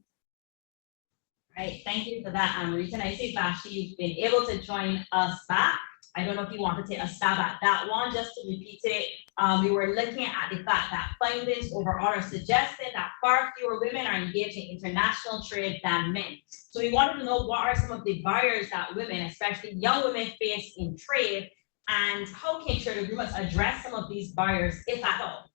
Right, thank you for that, Amrit. And I see, Vashti, you've been able to join us back. I don't know if you want to take a stab at that one, just to repeat it. We were looking at the fact that findings overall are suggesting that far fewer women are engaged in international trade than men. So we wanted to know what are some of the barriers that women, especially young women, face in trade, and how can trade agreements address some of these barriers, if at all?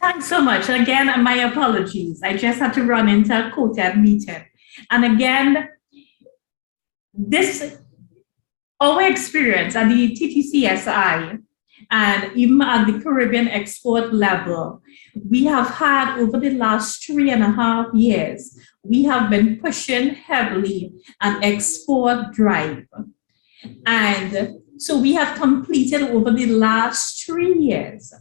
Thanks so much. Again, my apologies. I just had to run into a quoted meeting. And again, our experience at the TTCSI and even at the Caribbean export level, we have had over the last 3.5 years, we have been pushing heavily an export drive. And so we have completed over the last 3 years,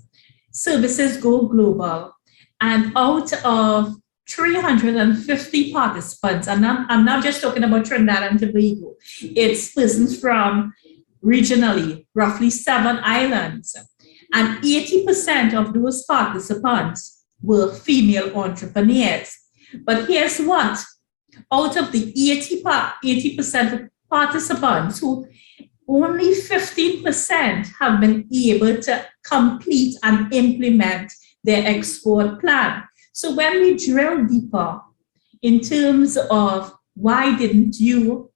Services Go Global, and out of 350 participants, and I'm not just talking about Trinidad and Tobago, it's persons from regionally, roughly 7 islands, and 80% of those participants were female entrepreneurs. But here's what, out of the 80% of participants, who only 15% have been able to complete and implement their export plan. So when we drill deeper in terms of why didn't you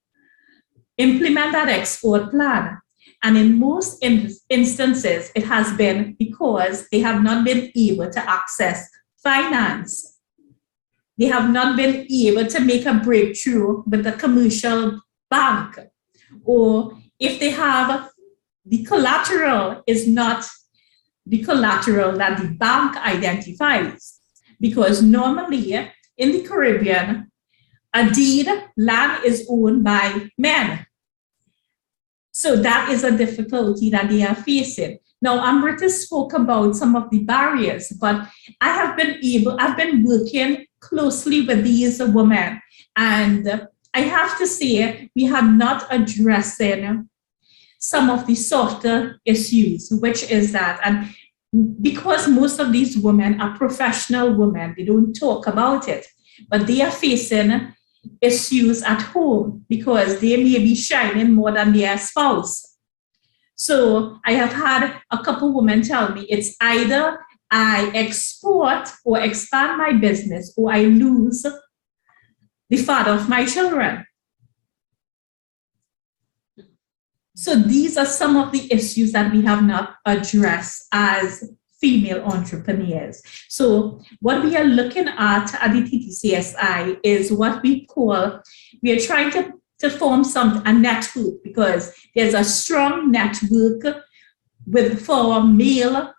implement that export plan, and in most instances, it has been because they have not been able to access finance. They have not been able to make a breakthrough with the commercial bank, or if they have, the collateral is not the collateral that the bank identifies. Because normally in the Caribbean, a deed, land is owned by men. So that is a difficulty that they are facing. Now, Amrita spoke about some of the barriers, but I've been working closely with these women, and I have to say, we are not addressing some of the softer issues, which is that, and because most of these women are professional women, they don't talk about it, but they are facing issues at home because they may be shining more than their spouse. So I have had a couple women tell me it's either I export or expand my business or I lose the father of my children. So these are some of the issues that we have not addressed as female entrepreneurs. So what we are looking at the TTCSI is what we are trying to form a network, because there's a strong network for male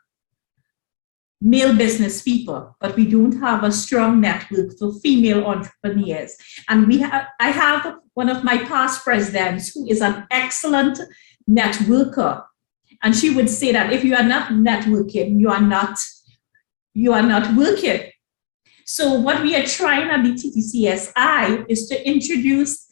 business people, but we don't have a strong network for female entrepreneurs. And I have one of my past presidents who is an excellent networker. And she would say that if you are not networking, you are not working. So what we are trying at the TTCSI is to introduce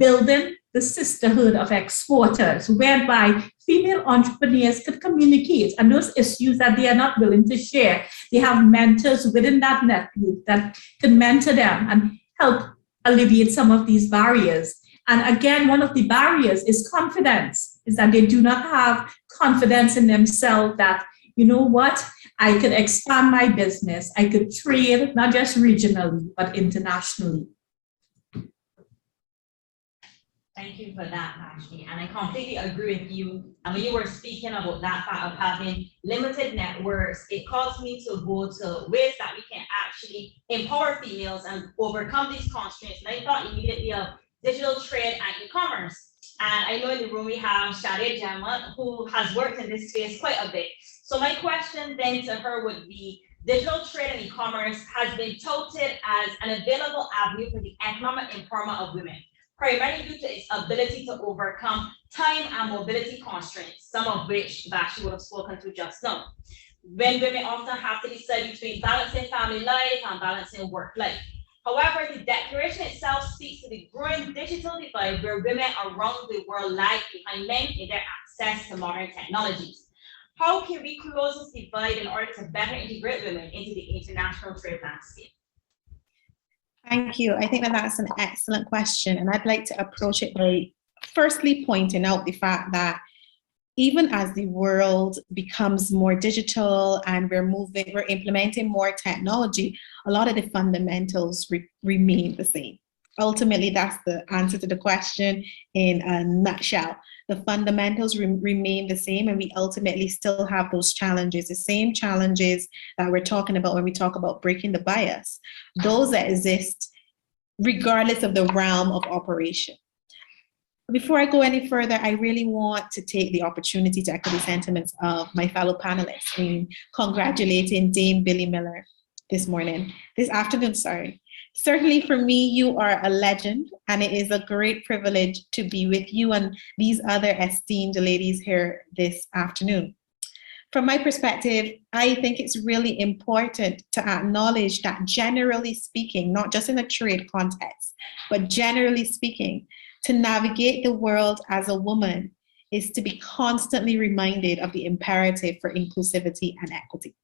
building the sisterhood of exporters, whereby female entrepreneurs could communicate and those issues that they are not willing to share. They have mentors within that network that can mentor them and help alleviate some of these barriers. And again, one of the barriers is confidence, is that they do not have confidence in themselves that, you know what, I could expand my business, I could trade not just regionally, but internationally. Thank you for that, Ashley. And I completely agree with you. And when you were speaking about that fact of having limited networks, it caused me to go to ways that we can actually empower females and overcome these constraints. And I thought immediately of digital trade and e-commerce. And I know in the room we have Shridath, who has worked in this space quite a bit. So my question then to her would be, digital trade and e-commerce has been touted as an available avenue for the economic empowerment of women, primarily due to its ability to overcome time and mobility constraints, some of which Vashi would have spoken to just now. When women often have to decide between balancing family life and balancing work life. However, the declaration itself speaks to the growing digital divide where women around the world lag behind men in their access to modern technologies. How can we close this divide in order to better integrate women into the international trade landscape? Thank you. I think that that's an excellent question. And I'd like to approach it by firstly pointing out the fact that even as the world becomes more digital and we're implementing more technology, a lot of the fundamentals remain the same. Ultimately, that's the answer to the question in a nutshell. The fundamentals remain the same, and we ultimately still have those challenges, the same challenges that we're talking about when we talk about breaking the bias, those that exist regardless of the realm of operation. Before I go any further, I really want to take the opportunity to echo the sentiments of my fellow panelists in congratulating Dame Billie Miller this afternoon, sorry. Certainly for me, you are a legend, and it is a great privilege to be with you and these other esteemed ladies here this afternoon. From my perspective, I think it's really important to acknowledge that generally speaking, not just in a trade context, but generally speaking, to navigate the world as a woman is to be constantly reminded of the imperative for inclusivity and equity.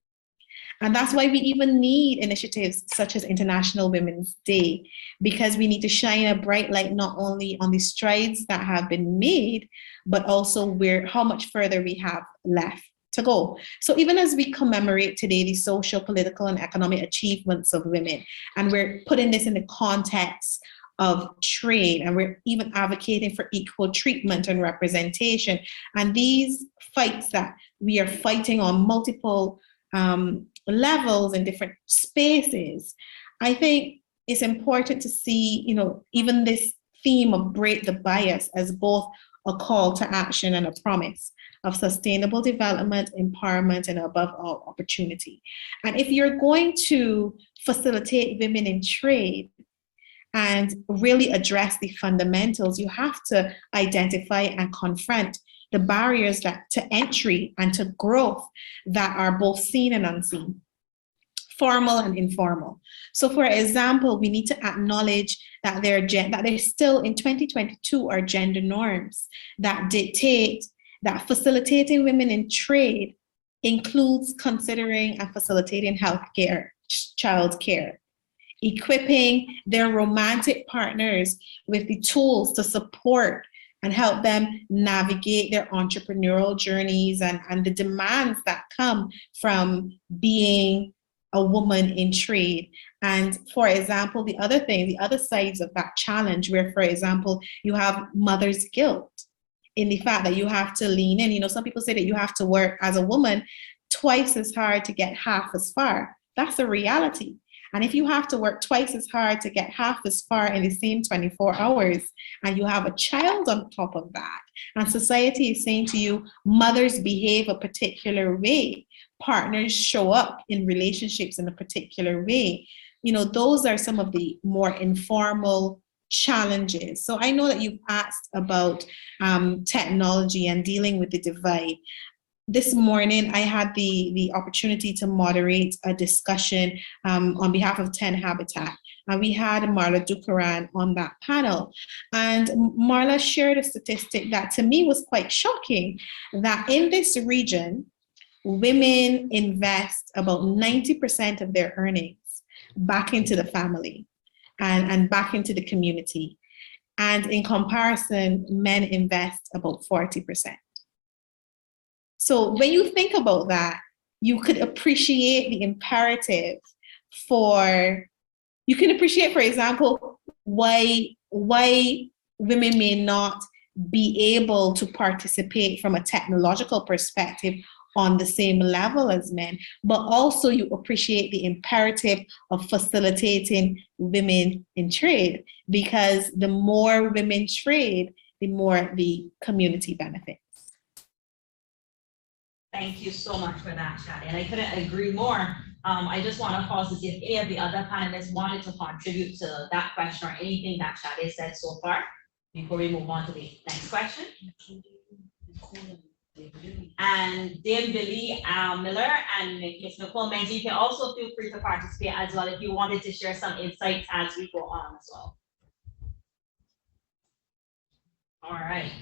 And that's why we even need initiatives such as International Women's Day, because we need to shine a bright light not only on the strides that have been made, but also how much further we have left to go. So even as we commemorate today the social, political, and economic achievements of women, and we're putting this in the context of trade, and we're even advocating for equal treatment and representation, and these fights that we are fighting on multiple levels in different spaces, I think it's important to see, even this theme of break the bias as both a call to action and a promise of sustainable development, empowerment, and above all, opportunity. And if you're going to facilitate women in trade and really address the fundamentals, you have to identify and confront the barriers to entry and to growth that are both seen and unseen, formal and informal. So for example, we need to acknowledge that there still in 2022 are gender norms that dictate that facilitating women in trade includes considering and facilitating healthcare, childcare, equipping their romantic partners with the tools to support and help them navigate their entrepreneurial journeys and the demands that come from being a woman in trade. And for example, the other sides of that challenge where, for example, you have mother's guilt in the fact that you have to lean in. Some people say that you have to work as a woman twice as hard to get half as far. That's a reality. And if you have to work twice as hard to get half as far in the same 24 hours, and you have a child on top of that, and society is saying to you, mothers behave a particular way, partners show up in relationships in a particular way, those are some of the more informal challenges. So I know that you've asked about technology and dealing with the divide. this morning, I had the opportunity to moderate a discussion on behalf of 10 Habitat. And we had Marla Dukaran on that panel. And Marla shared a statistic that to me was quite shocking, that in this region, women invest about 90% of their earnings back into the family and back into the community. And in comparison, men invest about 40%. So when you think about that, you could appreciate the imperative for, you can appreciate, for example, why women may not be able to participate from a technological perspective on the same level as men, but also you appreciate the imperative of facilitating women in trade, because the more women trade, the more the community benefits. Thank you so much for that, Shadi. And I couldn't agree more. I just want to pause to see if any of the other panelists wanted to contribute to that question or anything that Shadi said so far before we move on to the next question. And Dame Billie Miller and Ms. Nicole Menji, you can also feel free to participate as well if you wanted to share some insights as we go on as well. All right.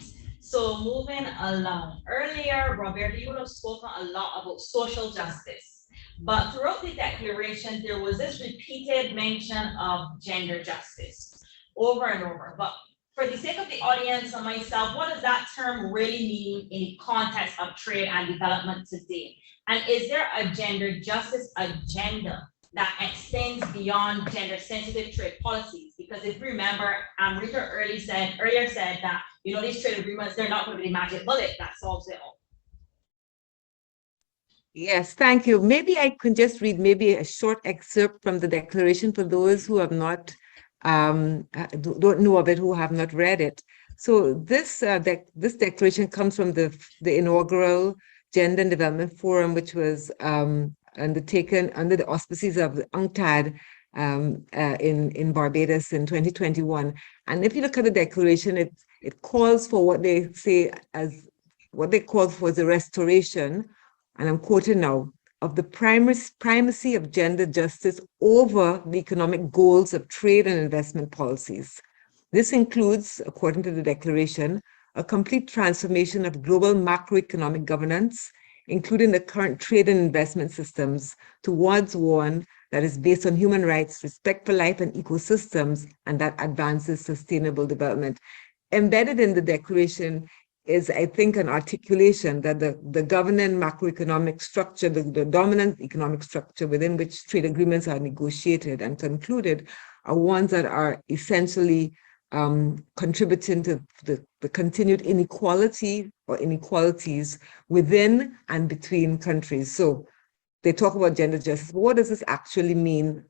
So moving along, earlier, Roberta, you would have spoken a lot about social justice, but throughout the declaration, there was this repeated mention of gender justice over and over. But for the sake of the audience and myself, what does that term really mean in the context of trade and development today? And is there a gender justice agenda that extends beyond gender sensitive trade policies? Because if you remember, Rita earlier said that, you know, these trade agreements, they're not going to be the magic bullet that solves it all. Yes, thank you. Maybe I could just read maybe a short excerpt from the declaration for those who have not, don't know of it, who have not read it. So this declaration comes from the inaugural Gender and Development Forum, which was undertaken under the auspices of the UNCTAD in Barbados in 2021. And if you look at the declaration, it calls for what they say as, what they call for the restoration, and I'm quoting now, of the primacy of gender justice over the economic goals of trade and investment policies. This includes, according to the declaration, a complete transformation of global macroeconomic governance, including the current trade and investment systems, towards one that is based on human rights, respect for life and ecosystems, and that advances sustainable development. Embedded in the declaration is, I think, an articulation that the governing macroeconomic structure, the dominant economic structure within which trade agreements are negotiated and concluded, are ones that are essentially contributing to the continued inequality or inequalities within and between countries. So they talk about gender justice, but what does this actually mean?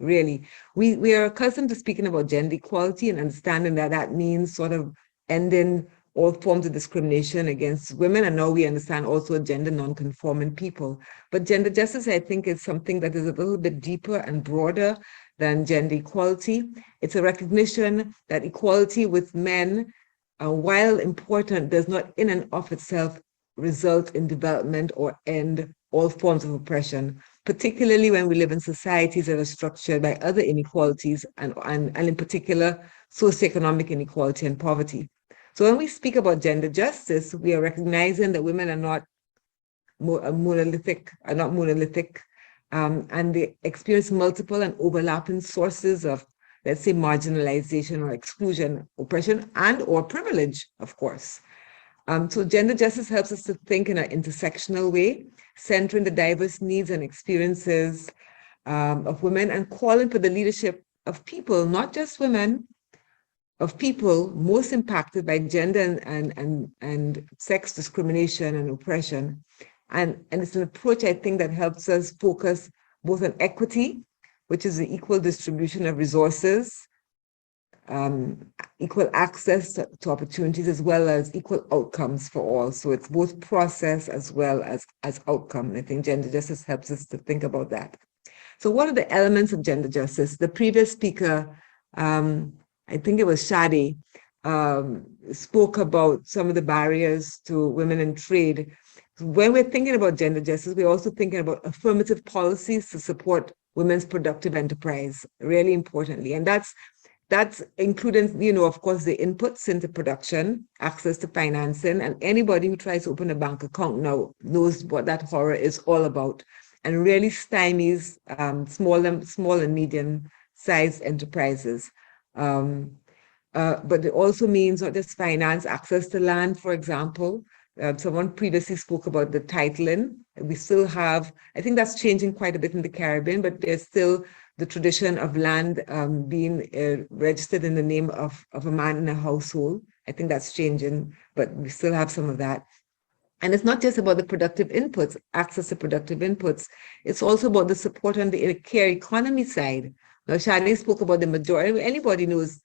Really, we are accustomed to speaking about gender equality and understanding that that means sort of ending all forms of discrimination against women, and now we understand also gender non-conforming people. But gender justice, I think, is something that is a little bit deeper and broader than gender equality. It's a recognition that equality with men, while important, does not in and of itself result in development or end all forms of oppression, particularly when we live in societies that are structured by other inequalities and in particular, socioeconomic inequality and poverty. So when we speak about gender justice, we are recognizing that women are not monolithic, and they experience multiple and overlapping sources of, let's say, marginalization or exclusion, oppression, and or privilege, of course. So gender justice helps us to think in an intersectional way, centering the diverse needs and experiences of women and calling for the leadership of people, not just women, of people most impacted by gender and sex discrimination and oppression. And it's an approach, I think, that helps us focus both on equity, which is the equal distribution of resources, equal access to opportunities, as well as equal outcomes for all. So it's both process as well as outcome. And I think gender justice helps us to think about that. So what are the elements of gender justice? The previous speaker, I think it was Shadi, spoke about some of the barriers to women in trade. when we're thinking about gender justice, we're also thinking about affirmative policies to support women's productive enterprise, really importantly. And that's including, you know, of course, the inputs into production, access to financing, and anybody who tries to open a bank account now knows what that horror is all about, and really stymies small and medium-sized enterprises. But it also means not just finance, access to land, for example. Someone previously spoke about the titling. We still have, I think that's changing quite a bit in the Caribbean, but there's still the tradition of land being registered in the name of a man in a household. I think that's changing, but we still have some of that. And it's not just about the productive inputs, access to productive inputs. It's also about the support on the care economy side. Now, Shadi spoke about the majority. Anybody knows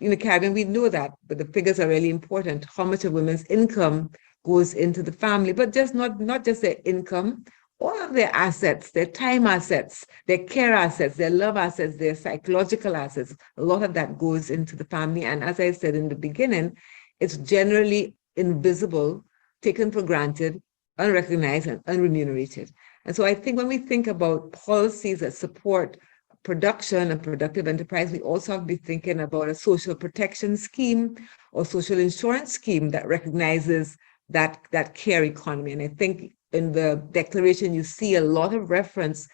in the Caribbean, we know that, but the figures are really important. How much of women's income goes into the family, but just not just their income, all of their assets, their time assets, their care assets, their love assets, their psychological assets, a lot of that goes into the family. And as I said in the beginning, it's generally invisible, taken for granted, unrecognized, and unremunerated. And so I think when we think about policies that support production and productive enterprise, we also have to be thinking about a social protection scheme or social insurance scheme that recognizes that care economy. And I think in the declaration, you see a lot of reference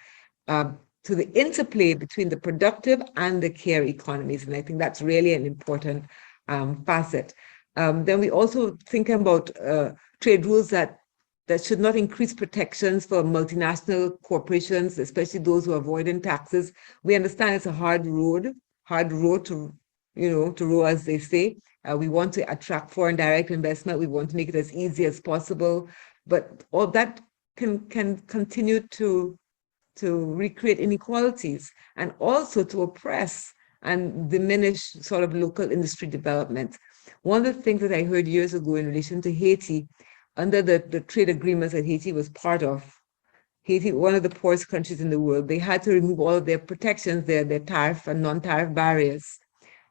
to the interplay between the productive and the care economies. And I think that's really an important facet. Then we also think about trade rules that should not increase protections for multinational corporations, especially those who are avoiding taxes. We understand it's a hard road to, to row, as they say. We want to attract foreign direct investment. We want to make it as easy as possible, but all that can continue to recreate inequalities and also to oppress and diminish sort of local industry development. One of the things that I heard years ago in relation to Haiti, under the trade agreements that Haiti was part of, Haiti, one of the poorest countries in the world, they had to remove all of their protections, their tariff and non-tariff barriers.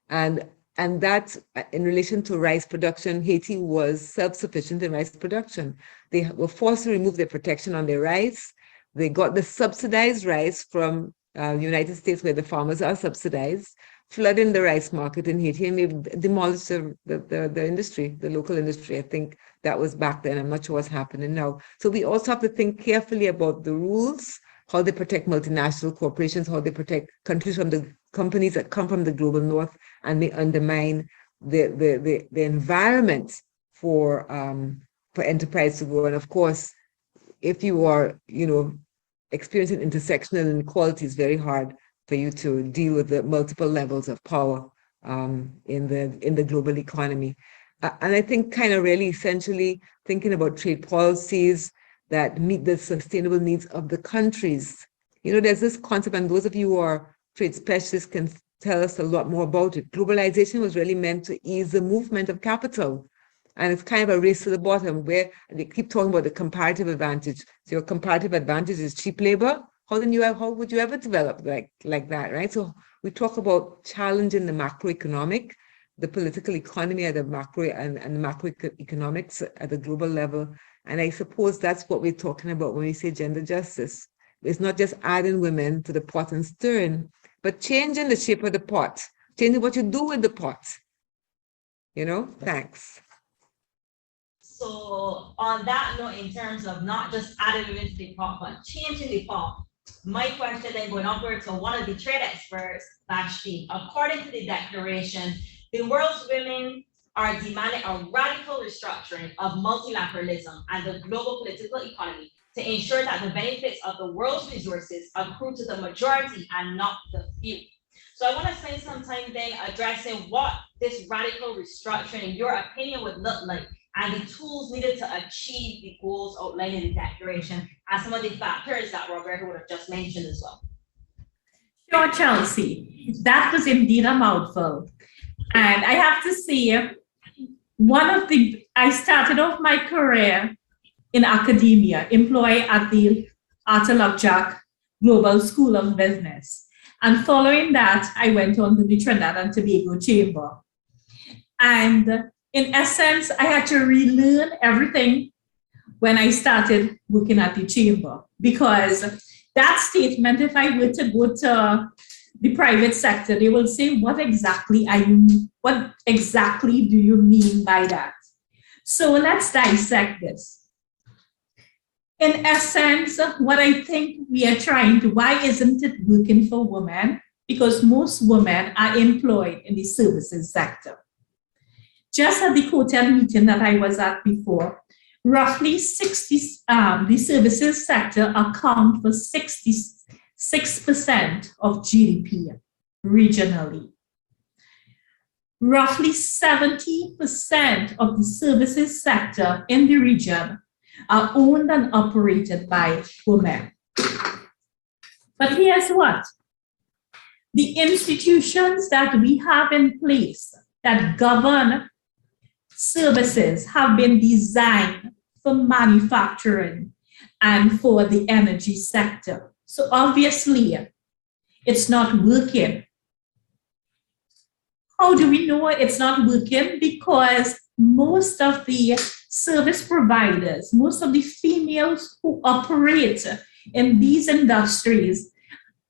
And that, in relation to rice production, Haiti was self-sufficient in rice production. They were forced to remove their protection on their rice. They got the subsidized rice from the United States, where the farmers are subsidized, flooding the rice market in Haiti, and they demolished the industry, the local industry. I think that was back then. I'm not sure what's happening now. So we also have to think carefully about the rules, how they protect multinational corporations, how they protect countries from the companies that come from the global north, and they undermine the environment for enterprise to grow. And of course, if you are, experiencing intersectional inequality, it's very hard for you to deal with the multiple levels of power in the global economy. And I think kind of really essentially thinking about trade policies that meet the sustainable needs of the countries. There's this concept, and those of you who are trade specialists can tell us a lot more about it. Globalization was really meant to ease the movement of capital. And it's kind of a race to the bottom where they keep talking about the comparative advantage. So your comparative advantage is cheap labor. How would you ever develop like that, right? So we talk about challenging the macroeconomic, the political economy at the macro and macroeconomics at the global level. And I suppose that's what we're talking about when we say gender justice. It's not just adding women to the pot and stirring, but changing the shape of the pot, changing what you do with the pot. Thanks. So on that note, in terms of not just adding women to the pot, but changing the pot, my question then going upward to one of the trade experts, Vashti. According to the declaration, the world's women are demanding a radical restructuring of multilateralism and the global political economy to ensure that the benefits of the world's resources accrue to the majority and not the few. So I want to spend some time then addressing what this radical restructuring, in your opinion, would look like, and the tools needed to achieve the goals outlined in the declaration, and some of the factors that Roberta would have just mentioned as well. Sure, Chelsea. That was indeed a mouthful. And I have to say, I started off my career in academia, employed at the Arthur Lovejock Global School of Business. And following that, I went on to the Trinidad and Tobago Chamber. And in essence, I had to relearn everything when I started working at the chamber, because that statement, if I were to go to the private sector, they will say, what exactly do you mean by that? So let's dissect this. In essence, what I think we are trying to, why isn't it working for women? Because most women are employed in the services sector. Just at the hotel meeting that I was at before, roughly the services sector account for 66% of GDP regionally. Roughly 70% of the services sector in the region are owned and operated by women. But here's what, the institutions that we have in place that govern services have been designed for manufacturing and for the energy sector. So obviously, it's not working. How do we know it's not working? Because most of the service providers, most of the females who operate in these industries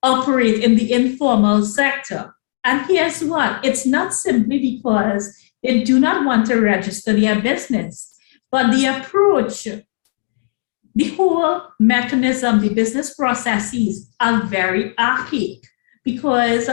operate in the informal sector. And here's what, it's not simply because they do not want to register their business, but the approach, the whole mechanism, the business processes are very archaic, because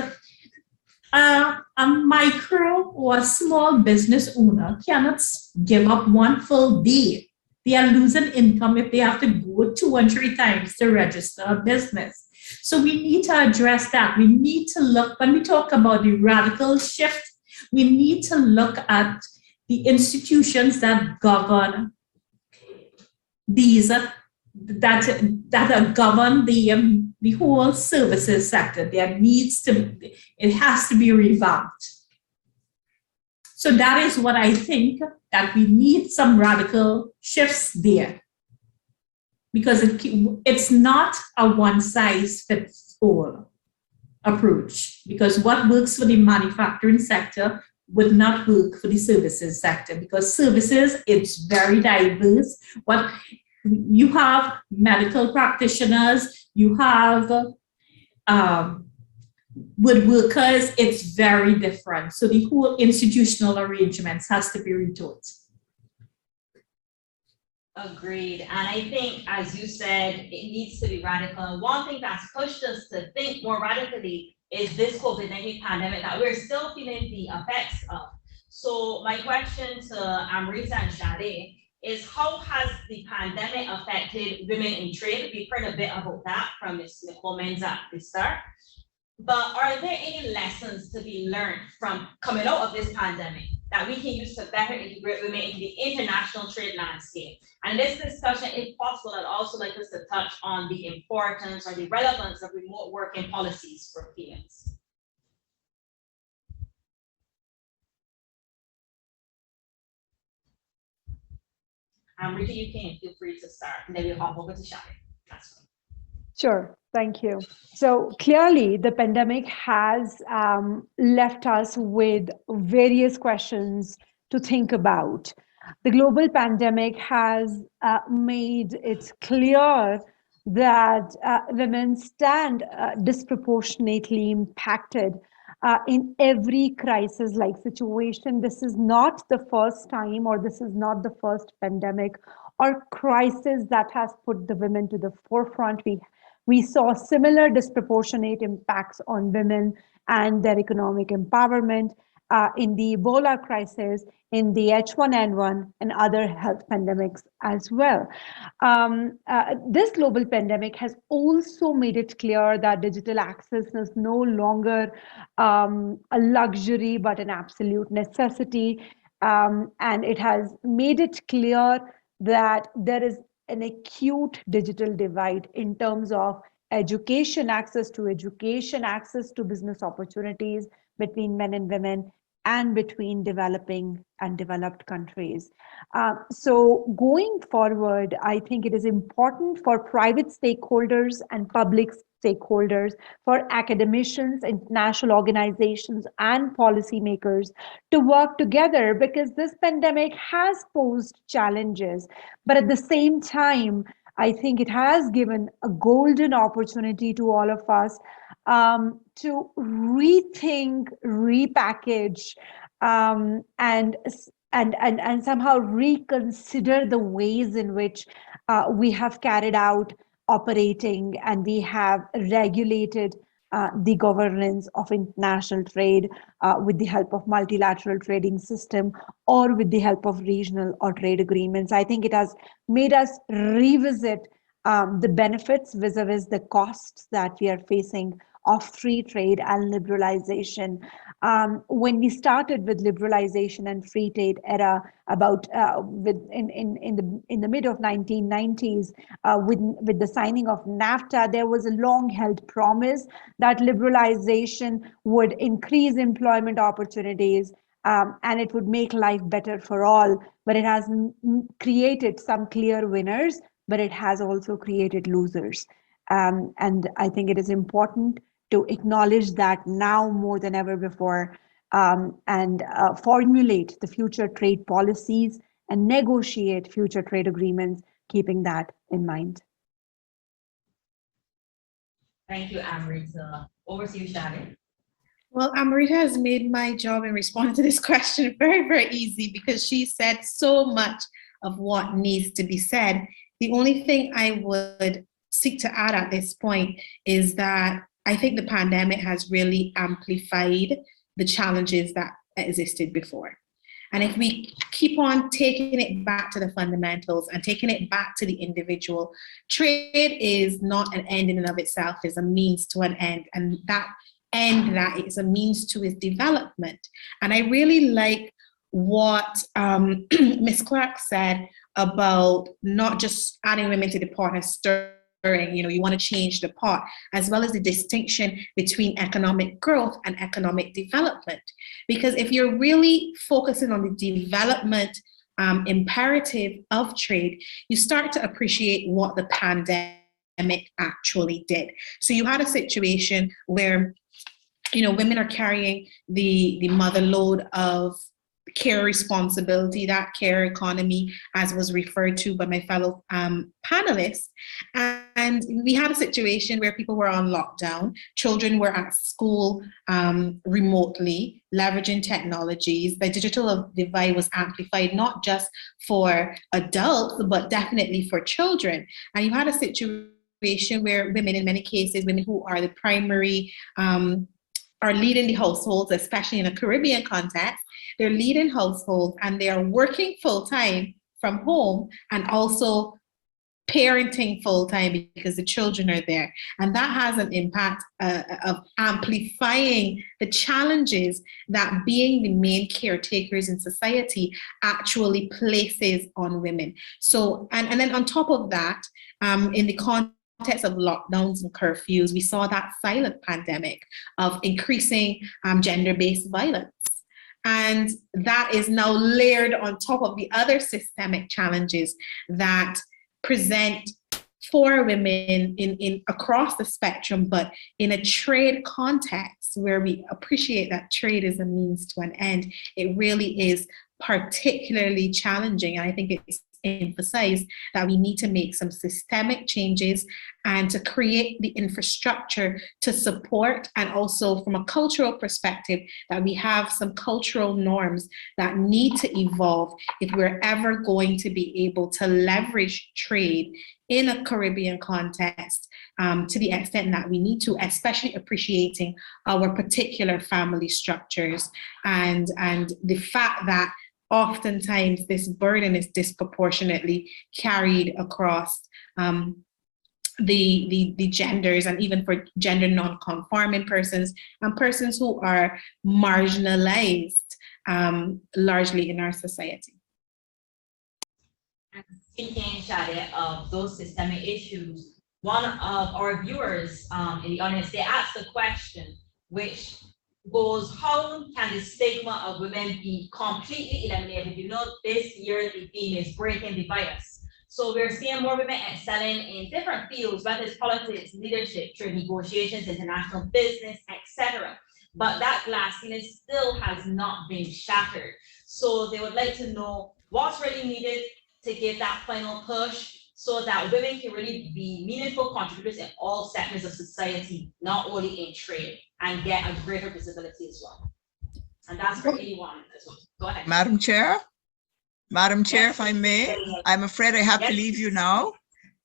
a micro or small business owner cannot give up one full day. They are losing income if they have to go 2 and 3 times to register a business. So we need to address that. We need to look, when we talk about the radical shift, we need to look at the institutions that govern these, that govern the whole services sector. It has to be revamped. So that is what I think, that we need some radical shifts there, because it's not a one-size-fits-all approach, because what works for the manufacturing sector would not work for the services sector, because services, it's very diverse. What you have medical practitioners, you have woodworkers, it's very different. So the whole institutional arrangements has to be rethought. Agreed. And I think, as you said, it needs to be radical. One thing that's pushed us to think more radically is this COVID-19 pandemic that we're still feeling the effects of. So my question to Amrita and Shridath is, how has the pandemic affected women in trade? We've heard a bit about that from Ms. Nicole Menza at the start. But are there any lessons to be learned from coming out of this pandemic that we can use to better integrate women into the international trade landscape? And this discussion, if possible, I'd also like us to touch on the importance or the relevance of remote working policies for females. Rita, you can feel free to start, and then we'll hop over to Shridath. Sure, thank you. So clearly, the pandemic has left us with various questions to think about. The global pandemic has made it clear that women stand disproportionately impacted in every crisis-like situation. This is not the first time, or this is not the first pandemic or crisis that has put the women to the forefront. We saw similar disproportionate impacts on women and their economic empowerment in the Ebola crisis, in the H1N1 and other health pandemics as well. This global pandemic has also made it clear that digital access is no longer a luxury, but an absolute necessity. And it has made it clear that there is an acute digital divide in terms of education, access to business opportunities between men and women, and between developing and developed countries. So going forward, I think it is important for private stakeholders and public stakeholders, for academicians, international organizations, and policymakers to work together, because this pandemic has posed challenges. But at the same time, I think it has given a golden opportunity to all of us to rethink, repackage, and somehow reconsider the ways in which we have carried out operating, and we have regulated the governance of international trade with the help of multilateral trading system or with the help of regional or trade agreements. I think it has made us revisit the benefits vis-a-vis the costs that we are facing of free trade and liberalization. When we started with liberalization and free trade era about in the mid of 1990s, with the signing of NAFTA, there was a long-held promise that liberalization would increase employment opportunities, and it would make life better for all. But it has created some clear winners, but it has also created losers. And I think it is important to acknowledge that now more than ever before, and formulate the future trade policies and negotiate future trade agreements, keeping that in mind. Thank you, Amrita. Over to you, Shridath. Well, Amrita has made my job in responding to this question very, very easy, because she said so much of what needs to be said. The only thing I would seek to add at this point is that I think the pandemic has really amplified the challenges that existed before. And if we keep on taking it back to the fundamentals and taking it back to the individual, trade is not an end in and of itself, it's a means to an end. And that end that is a means to its development. And I really like what Ms. Clark said about not just adding women to the pot and stirring, you want to change the pot, as well as the distinction between economic growth and economic development. Because if you're really focusing on the development imperative of trade, you start to appreciate what the pandemic actually did. So you had a situation where women are carrying the mother load of care responsibility, that care economy, as was referred to by my fellow panelists. And we had a situation where people were on lockdown, children were at school remotely, leveraging technologies. The digital divide was amplified, not just for adults, but definitely for children. And you had a situation where women, in many cases, women who are the primary, are leading the households, especially in a Caribbean context. They're leading households and they are working full-time from home and also parenting full-time because the children are there. And that has an impact of amplifying the challenges that being the main caretakers in society actually places on women. So, and then on top of that, in the context of lockdowns and curfews, we saw that silent pandemic of increasing gender-based violence. And that is now layered on top of the other systemic challenges that present for women in across the spectrum, but in a trade context where we appreciate that trade is a means to an end, it really is particularly challenging. And I think it's emphasized that we need to make some systemic changes and to create the infrastructure to support, and also from a cultural perspective, that we have some cultural norms that need to evolve if we're ever going to be able to leverage trade in a Caribbean context to the extent that we need to, especially appreciating our particular family structures and the fact that oftentimes this burden is disproportionately carried across the genders, and even for gender non-conforming persons and persons who are marginalized largely in our society. And speaking, Shridath, of those systemic issues, one of our viewers in the audience, they asked a question which goes, how can the stigma of women be completely eliminated? This year the theme is breaking the bias. So we're seeing more women excelling in different fields, whether it's politics, leadership, trade negotiations, international business, etc. But that glass ceiling still has not been shattered. So they would like to know what's really needed to give that final push so that women can really be meaningful contributors in all sectors of society, not only in trade, and get a greater visibility as well. And that's for anyone as well. Go ahead. Madam Chair, Yes, if I may, I'm afraid I have to leave you now.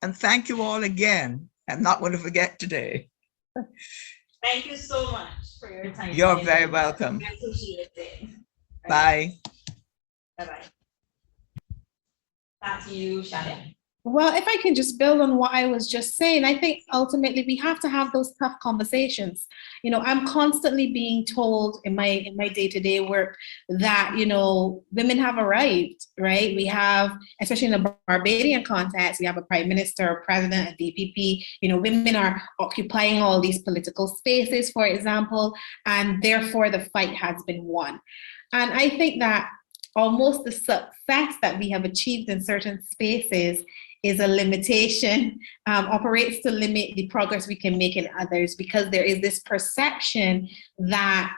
And thank you all again. I'm not going to forget today. Thank you so much for your time. You're today. very welcome. I appreciate it. Bye. Bye-bye. Back to you, Shridath. Well, if I can just build on what I was just saying, I think ultimately we have to have those tough conversations. You know, I'm constantly being told in my day-to-day work that, you know, women have arrived, right? We have, especially in the Barbadian context, we have a prime minister, a president, a DPP. You know, women are occupying all these political spaces, for example, and therefore the fight has been won. And I think that almost the success that we have achieved in certain spaces is a limitation, operates to limit the progress we can make in others, because there is this perception that,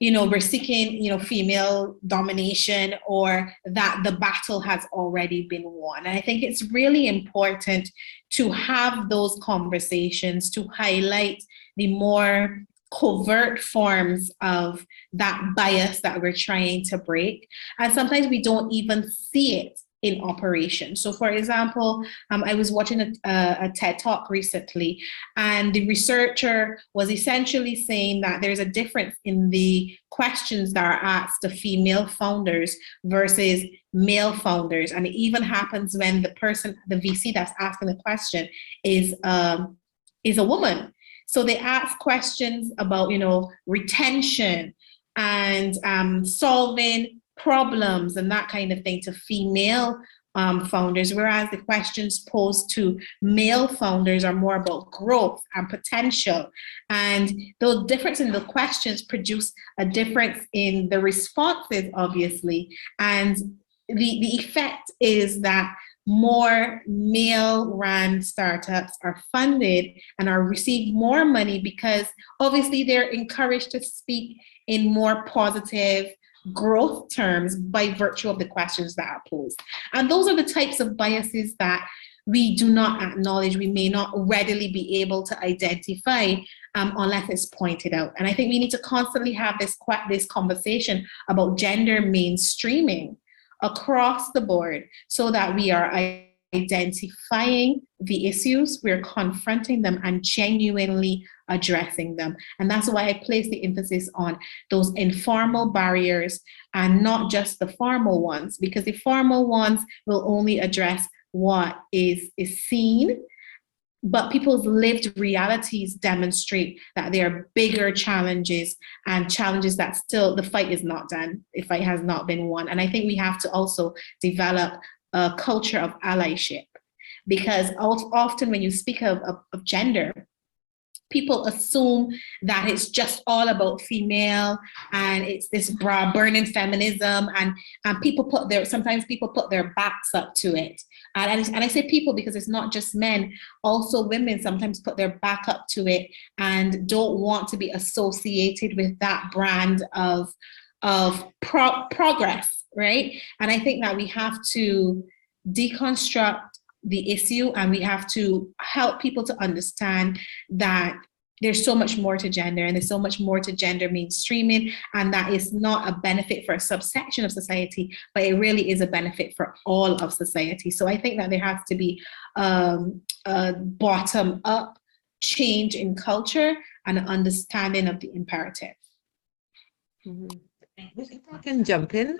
you know, we're seeking, you know, female domination, or that the battle has already been won. And I think it's really important to have those conversations to highlight the more covert forms of that bias that we're trying to break. And sometimes we don't even see it in operation. So for example, I was watching a TED Talk recently, and the researcher was essentially saying that there's a difference in the questions that are asked to female founders versus male founders. And it even happens when the person, the VC that's asking the question is a woman. So they ask questions about, you know, retention and solving problems and that kind of thing to female founders, whereas the questions posed to male founders are more about growth and potential. And the difference in the questions produce a difference in the responses, obviously. And the effect is that more male-run startups are funded and are receiving more money, because obviously they're encouraged to speak in more positive growth terms by virtue of the questions that are posed. And those are the types of biases that we do not acknowledge, we may not readily be able to identify unless it's pointed out. And I think we need to constantly have this conversation about gender mainstreaming across the board, so that we are identifying the issues, we're confronting them, and genuinely addressing them. And that's why I place the emphasis on those informal barriers and not just the formal ones, because the formal ones will only address what is seen, but people's lived realities demonstrate that there are bigger challenges, and challenges that still, the fight is not done, the fight has not been won. And I think we have to also develop a culture of allyship, because often when you speak of gender, people assume that it's just all about female, and it's this burning feminism, and sometimes people put their backs up to it. And I say people because it's not just men, also women sometimes put their back up to it and don't want to be associated with that brand of progress, right? And I think that we have to deconstruct the issue, and we have to help people to understand that there's so much more to gender, and there's so much more to gender mainstreaming, and that is not a benefit for a subsection of society, but it really is a benefit for all of society. So I think that there has to be a bottom-up change in culture and an understanding of the imperative. If I can jump in,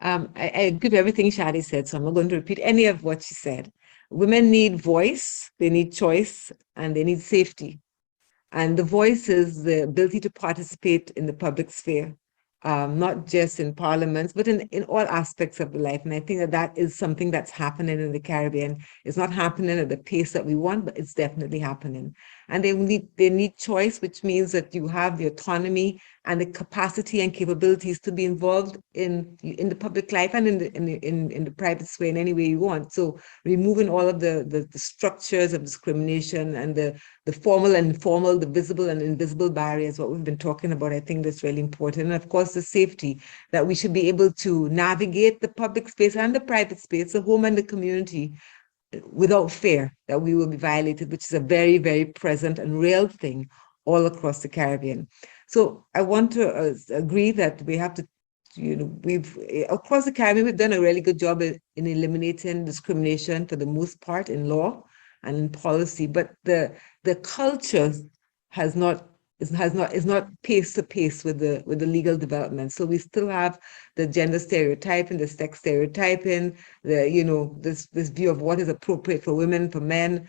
I agree with everything Shadi said, so I'm not going to repeat any of what she said. Women need voice, they need choice, and they need safety. And the voice is the ability to participate in the public sphere, not just in parliaments, but in all aspects of the life. And I think that that is something that's happening in the Caribbean. It's not happening at the pace that we want, but it's definitely happening. And they need choice, which means that you have the autonomy and the capacity and capabilities to be involved in the public life and in the private sphere in any way you want. So removing all of the structures of discrimination and the formal and informal, the visible and invisible barriers, what we've been talking about, I think that's really important. And of course, the safety, that we should be able to navigate the public space and the private space, the home and the community, without fear that we will be violated, which is a very, very present and real thing all across the Caribbean. So I want to agree that we have to, we've, across the Caribbean, we've done a really good job in eliminating discrimination for the most part in law and in policy, but the culture is not pace to pace with the legal development. So we still have the gender stereotyping, the sex stereotyping, this view of what is appropriate for women, for men.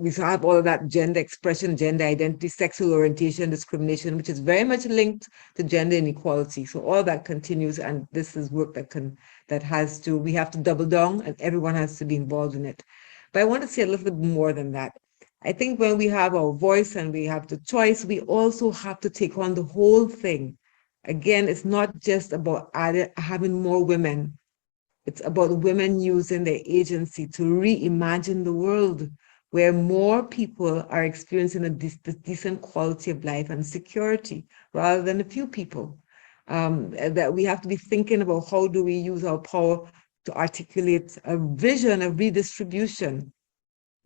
We still have all of that gender expression, gender identity, sexual orientation, discrimination, which is very much linked to gender inequality. So all that continues, and this is work we have to double down, and everyone has to be involved in it. But I want to say a little bit more than that. I think when we have our voice and we have the choice, we also have to take on the whole thing. Again, it's not just about having more women. It's about women using their agency to reimagine the world where more people are experiencing a decent quality of life and security rather than a few people. That we have to be thinking about how do we use our power to articulate a vision of redistribution.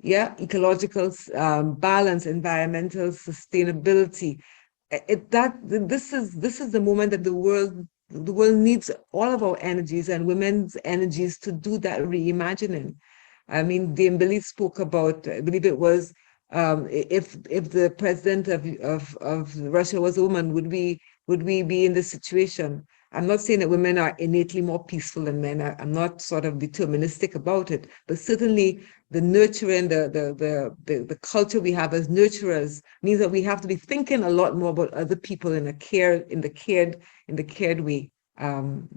Yeah, ecological balance, environmental sustainability. This is the moment that the world needs all of our energies and women's energies to do that reimagining. I mean, Dame Billie spoke about, I believe it was, if the president of Russia was a woman, would we be in this situation? I'm not saying that women are innately more peaceful than men. I'm not sort of deterministic about it, but certainly the nurturing, the culture we have as nurturers means that we have to be thinking a lot more about other people in the cared way,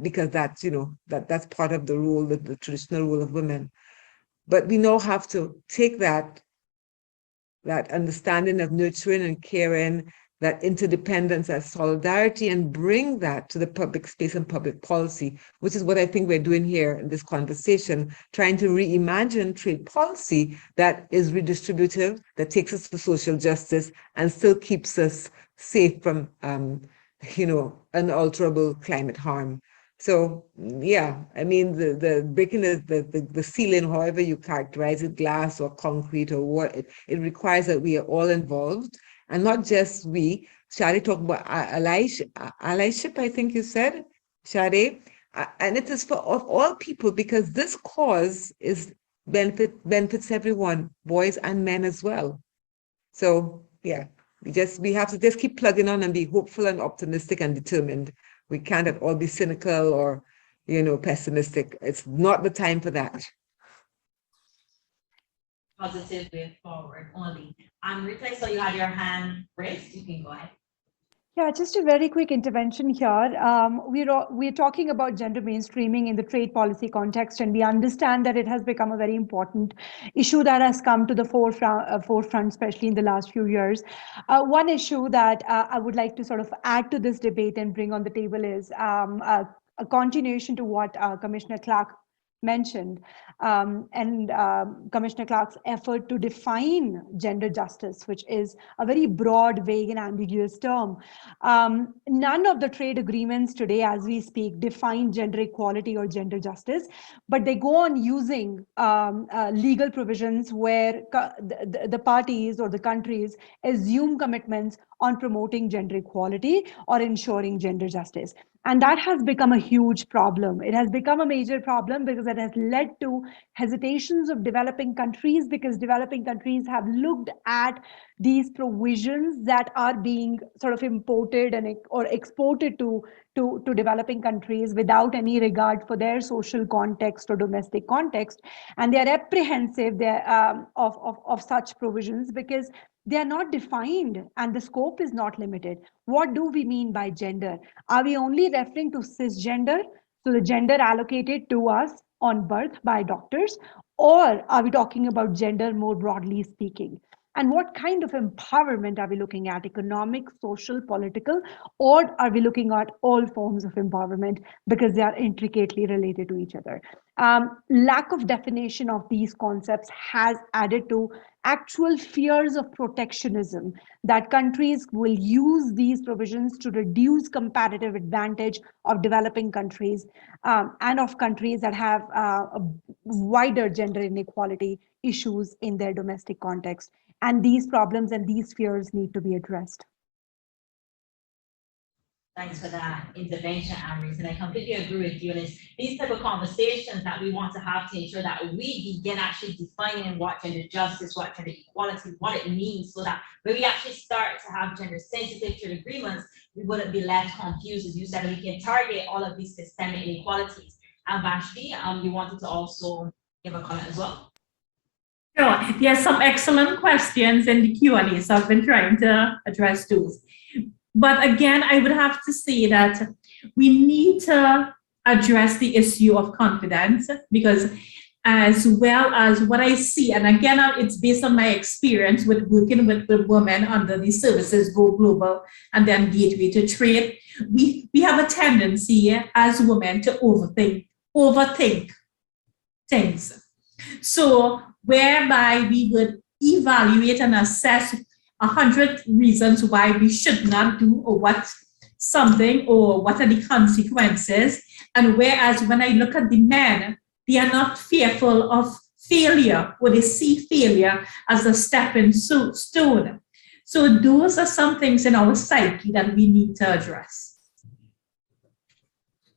because that's that's part of the role, the traditional role of women. But we now have to take that understanding of nurturing and caring, that interdependence, that solidarity, and bring that to the public space and public policy, which is what I think we're doing here in this conversation, trying to reimagine trade policy that is redistributive, that takes us to social justice, and still keeps us safe from, unalterable climate harm. So yeah, I mean, the breaking the ceiling, however you characterize it, glass or concrete or what, it requires that we are all involved. And not just we. Shade talked about allyship, I think you said, Shade. And it is for all people, because this cause benefits everyone, boys and men as well. So yeah, we have to just keep plugging on and be hopeful and optimistic and determined. We can't at all be cynical or, pessimistic. It's not the time for that. Positive way forward only. Rita, I saw you had your hand raised. You can go ahead. Yeah, just a very quick intervention here. We're talking about gender mainstreaming in the trade policy context, and we understand that it has become a very important issue that has come to the forefront, especially in the last few years. One issue that I would like to sort of add to this debate and bring on the table is a continuation to what Commissioner Clark mentioned, and Commissioner Clark's effort to define gender justice, which is a very broad, vague, and ambiguous term. None of the trade agreements today, as we speak, define gender equality or gender justice, but they go on using legal provisions where the parties or the countries assume commitments on promoting gender equality or ensuring gender justice. And that has become a huge problem. It has become a major problem because it has led to hesitations of developing countries, because developing countries have looked at these provisions that are being sort of imported or exported to developing countries without any regard for their social context or domestic context. And they are apprehensive of such provisions because they are not defined and the scope is not limited. What do we mean by gender? Are we only referring to cisgender, so the gender allocated to us on birth by doctors, or are we talking about gender more broadly speaking? And what kind of empowerment are we looking at? Economic, social, political, or are we looking at all forms of empowerment because they are intricately related to each other? Lack of definition of these concepts has added to actual fears of protectionism, that countries will use these provisions to reduce competitive advantage of developing countries and of countries that have a wider gender inequality issues in their domestic context. And these problems and these fears need to be addressed. Thanks for that intervention, Amrit, and I completely agree with you. And it's these type of conversations that we want to have to ensure that we begin actually defining what gender justice, what gender equality, what it means, so that when we actually start to have gender sensitive trade agreements, we wouldn't be left confused, as you said, and we can target all of these systemic inequalities. And Vashti, you wanted to also give a comment as well? Sure. There's some excellent questions in the Q&A, so I've been trying to address those. But again, I would have to say that we need to address the issue of confidence, because as well as what I see, and again, it's based on my experience with working with women under the Services Go Global and then Gateway to Trade, we have a tendency as women to overthink things. So whereby we would evaluate and assess 100 reasons why we should not do or what something, or what are the consequences. And whereas when I look at the men, they are not fearful of failure, or they see failure as a stepping stone. So those are some things in our psyche that we need to address.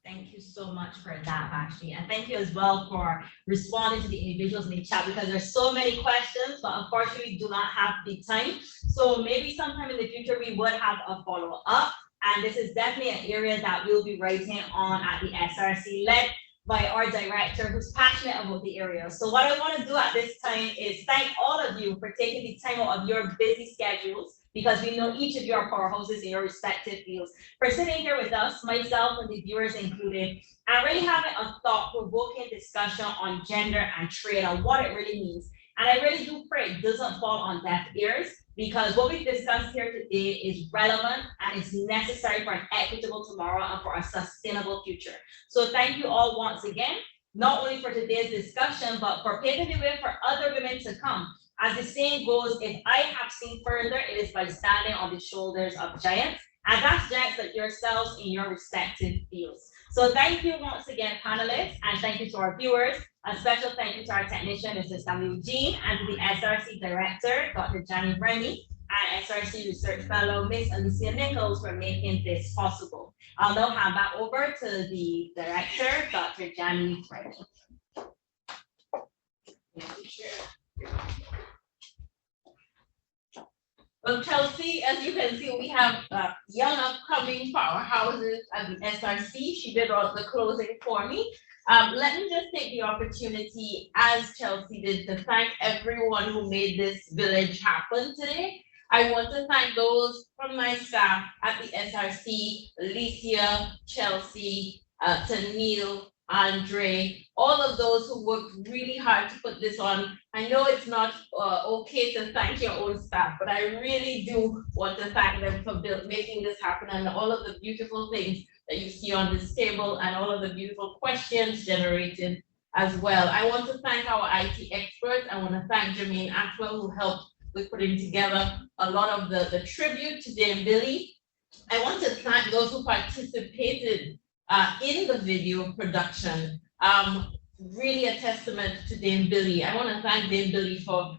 Thank you so much for that, Vashti. And thank you as well for responding to the individuals in the chat, because there's so many questions, but unfortunately we do not have the time. So maybe sometime in the future we would have a follow-up. And this is definitely an area that we'll be writing on at the SRC, led by our director who's passionate about the area. So what I want to do at this time is thank all of you for taking the time out of your busy schedules, because we know each of you are powerhouses in your respective fields, for sitting here with us, myself and the viewers included, and really having a thought-provoking discussion on gender and trade and what it really means. And I really do pray it doesn't fall on deaf ears, because what we've discussed here today is relevant and it's necessary for an equitable tomorrow and for a sustainable future. So thank you all once again, not only for today's discussion, but for paving the way for other women to come. As the saying goes, if I have seen further, it is by standing on the shoulders of giants, and that's giants like yourselves in your respective fields. So thank you once again, panelists, and thank you to our viewers. A special thank you to our technician, Mr. Samuel Jean, and to the SRC Director, Dr. Johnny Remy, and SRC Research Fellow, Ms. Alicia Nichols, for making this possible. I'll now hand back over to the Director, Dr. Johnny Remy. Well, Chelsea, as you can see, we have young upcoming powerhouses at the SRC. She did all the closing for me. Let me just take the opportunity, as Chelsea did, to thank everyone who made this village happen today. I want to thank those from my staff at the SRC, Alicia, Chelsea, Tanil, Andre, all of those who worked really hard to put this on. I know it's not okay to thank your own staff, but I really do want to thank them for making this happen, and all of the beautiful things that you see on this table and all of the beautiful questions generated as well. I want to thank our IT experts. I want to thank Jermaine Atwell, who helped with putting together a lot of the tribute to Dame Billie. I want to thank those who participated in the video production. Really a testament to Dame Billie. I want to thank Dame Billie for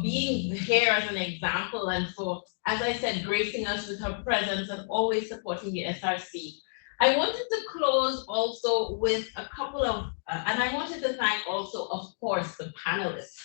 being here as an example, and for, as I said, gracing us with her presence and always supporting the SRC. I wanted to close also with a couple of, and I wanted to thank also, of course, the panelists,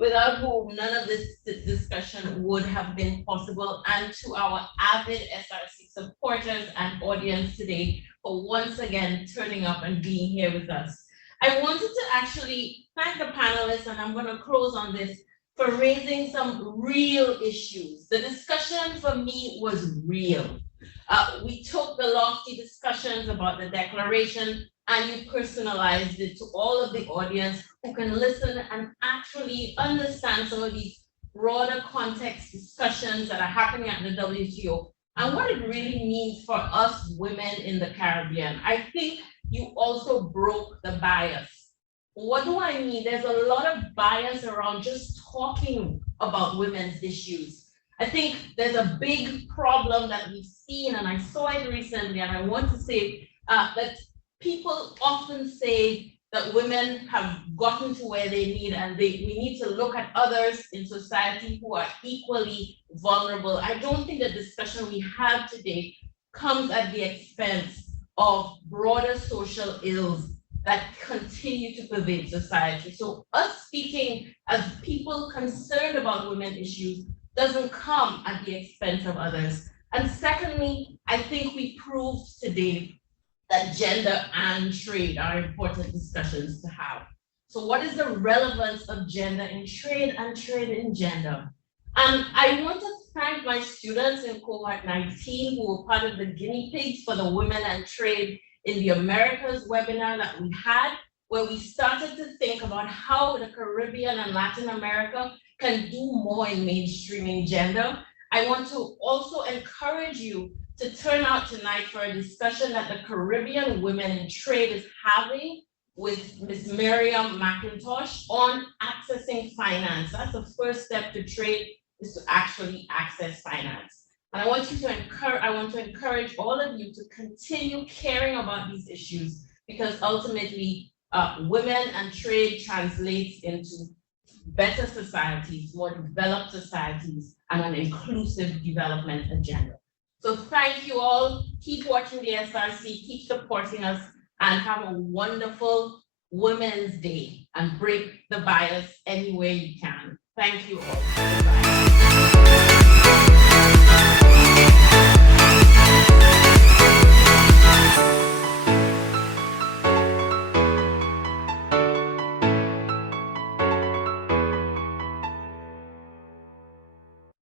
without whom none of this discussion would have been possible, and to our avid SRC supporters and audience today for once again turning up and being here with us. I wanted to actually thank the panelists, and I'm going to close on this, for raising some real issues. The discussion for me was real. We took the lofty discussions about the declaration and you personalized it to all of the audience who can listen and actually understand some of these broader context discussions that are happening at the WTO and what it really means for us women in the Caribbean. I think you also broke the bias. What do I mean? There's a lot of bias around just talking about women's issues. I think there's a big problem that we've seen, and I saw it recently, and I want to say that people often say that women have gotten to where they need, and we need to look at others in society who are equally vulnerable. I don't think the discussion we have today comes at the expense of broader social ills that continue to pervade society. So us speaking as people concerned about women issues doesn't come at the expense of others. And secondly, I think we proved today that gender and trade are important discussions to have. So what is the relevance of gender in trade and trade in gender? I want to thank my students in cohort 19 who were part of the guinea pigs for the Women and Trade in the Americas webinar that we had, where we started to think about how the Caribbean and Latin America can do more in mainstreaming gender. I want to also encourage you to turn out tonight for a discussion that the Caribbean Women in Trade is having with Ms. Miriam McIntosh on accessing finance. That's the first step to trade, is to actually access finance. And I want to encourage all of you to continue caring about these issues, because ultimately women and trade translates into better societies, more developed societies, and an inclusive development agenda. So thank you all. Keep watching the SRC, keep supporting us, and have a wonderful Women's Day and break the bias any way you can. Thank you all.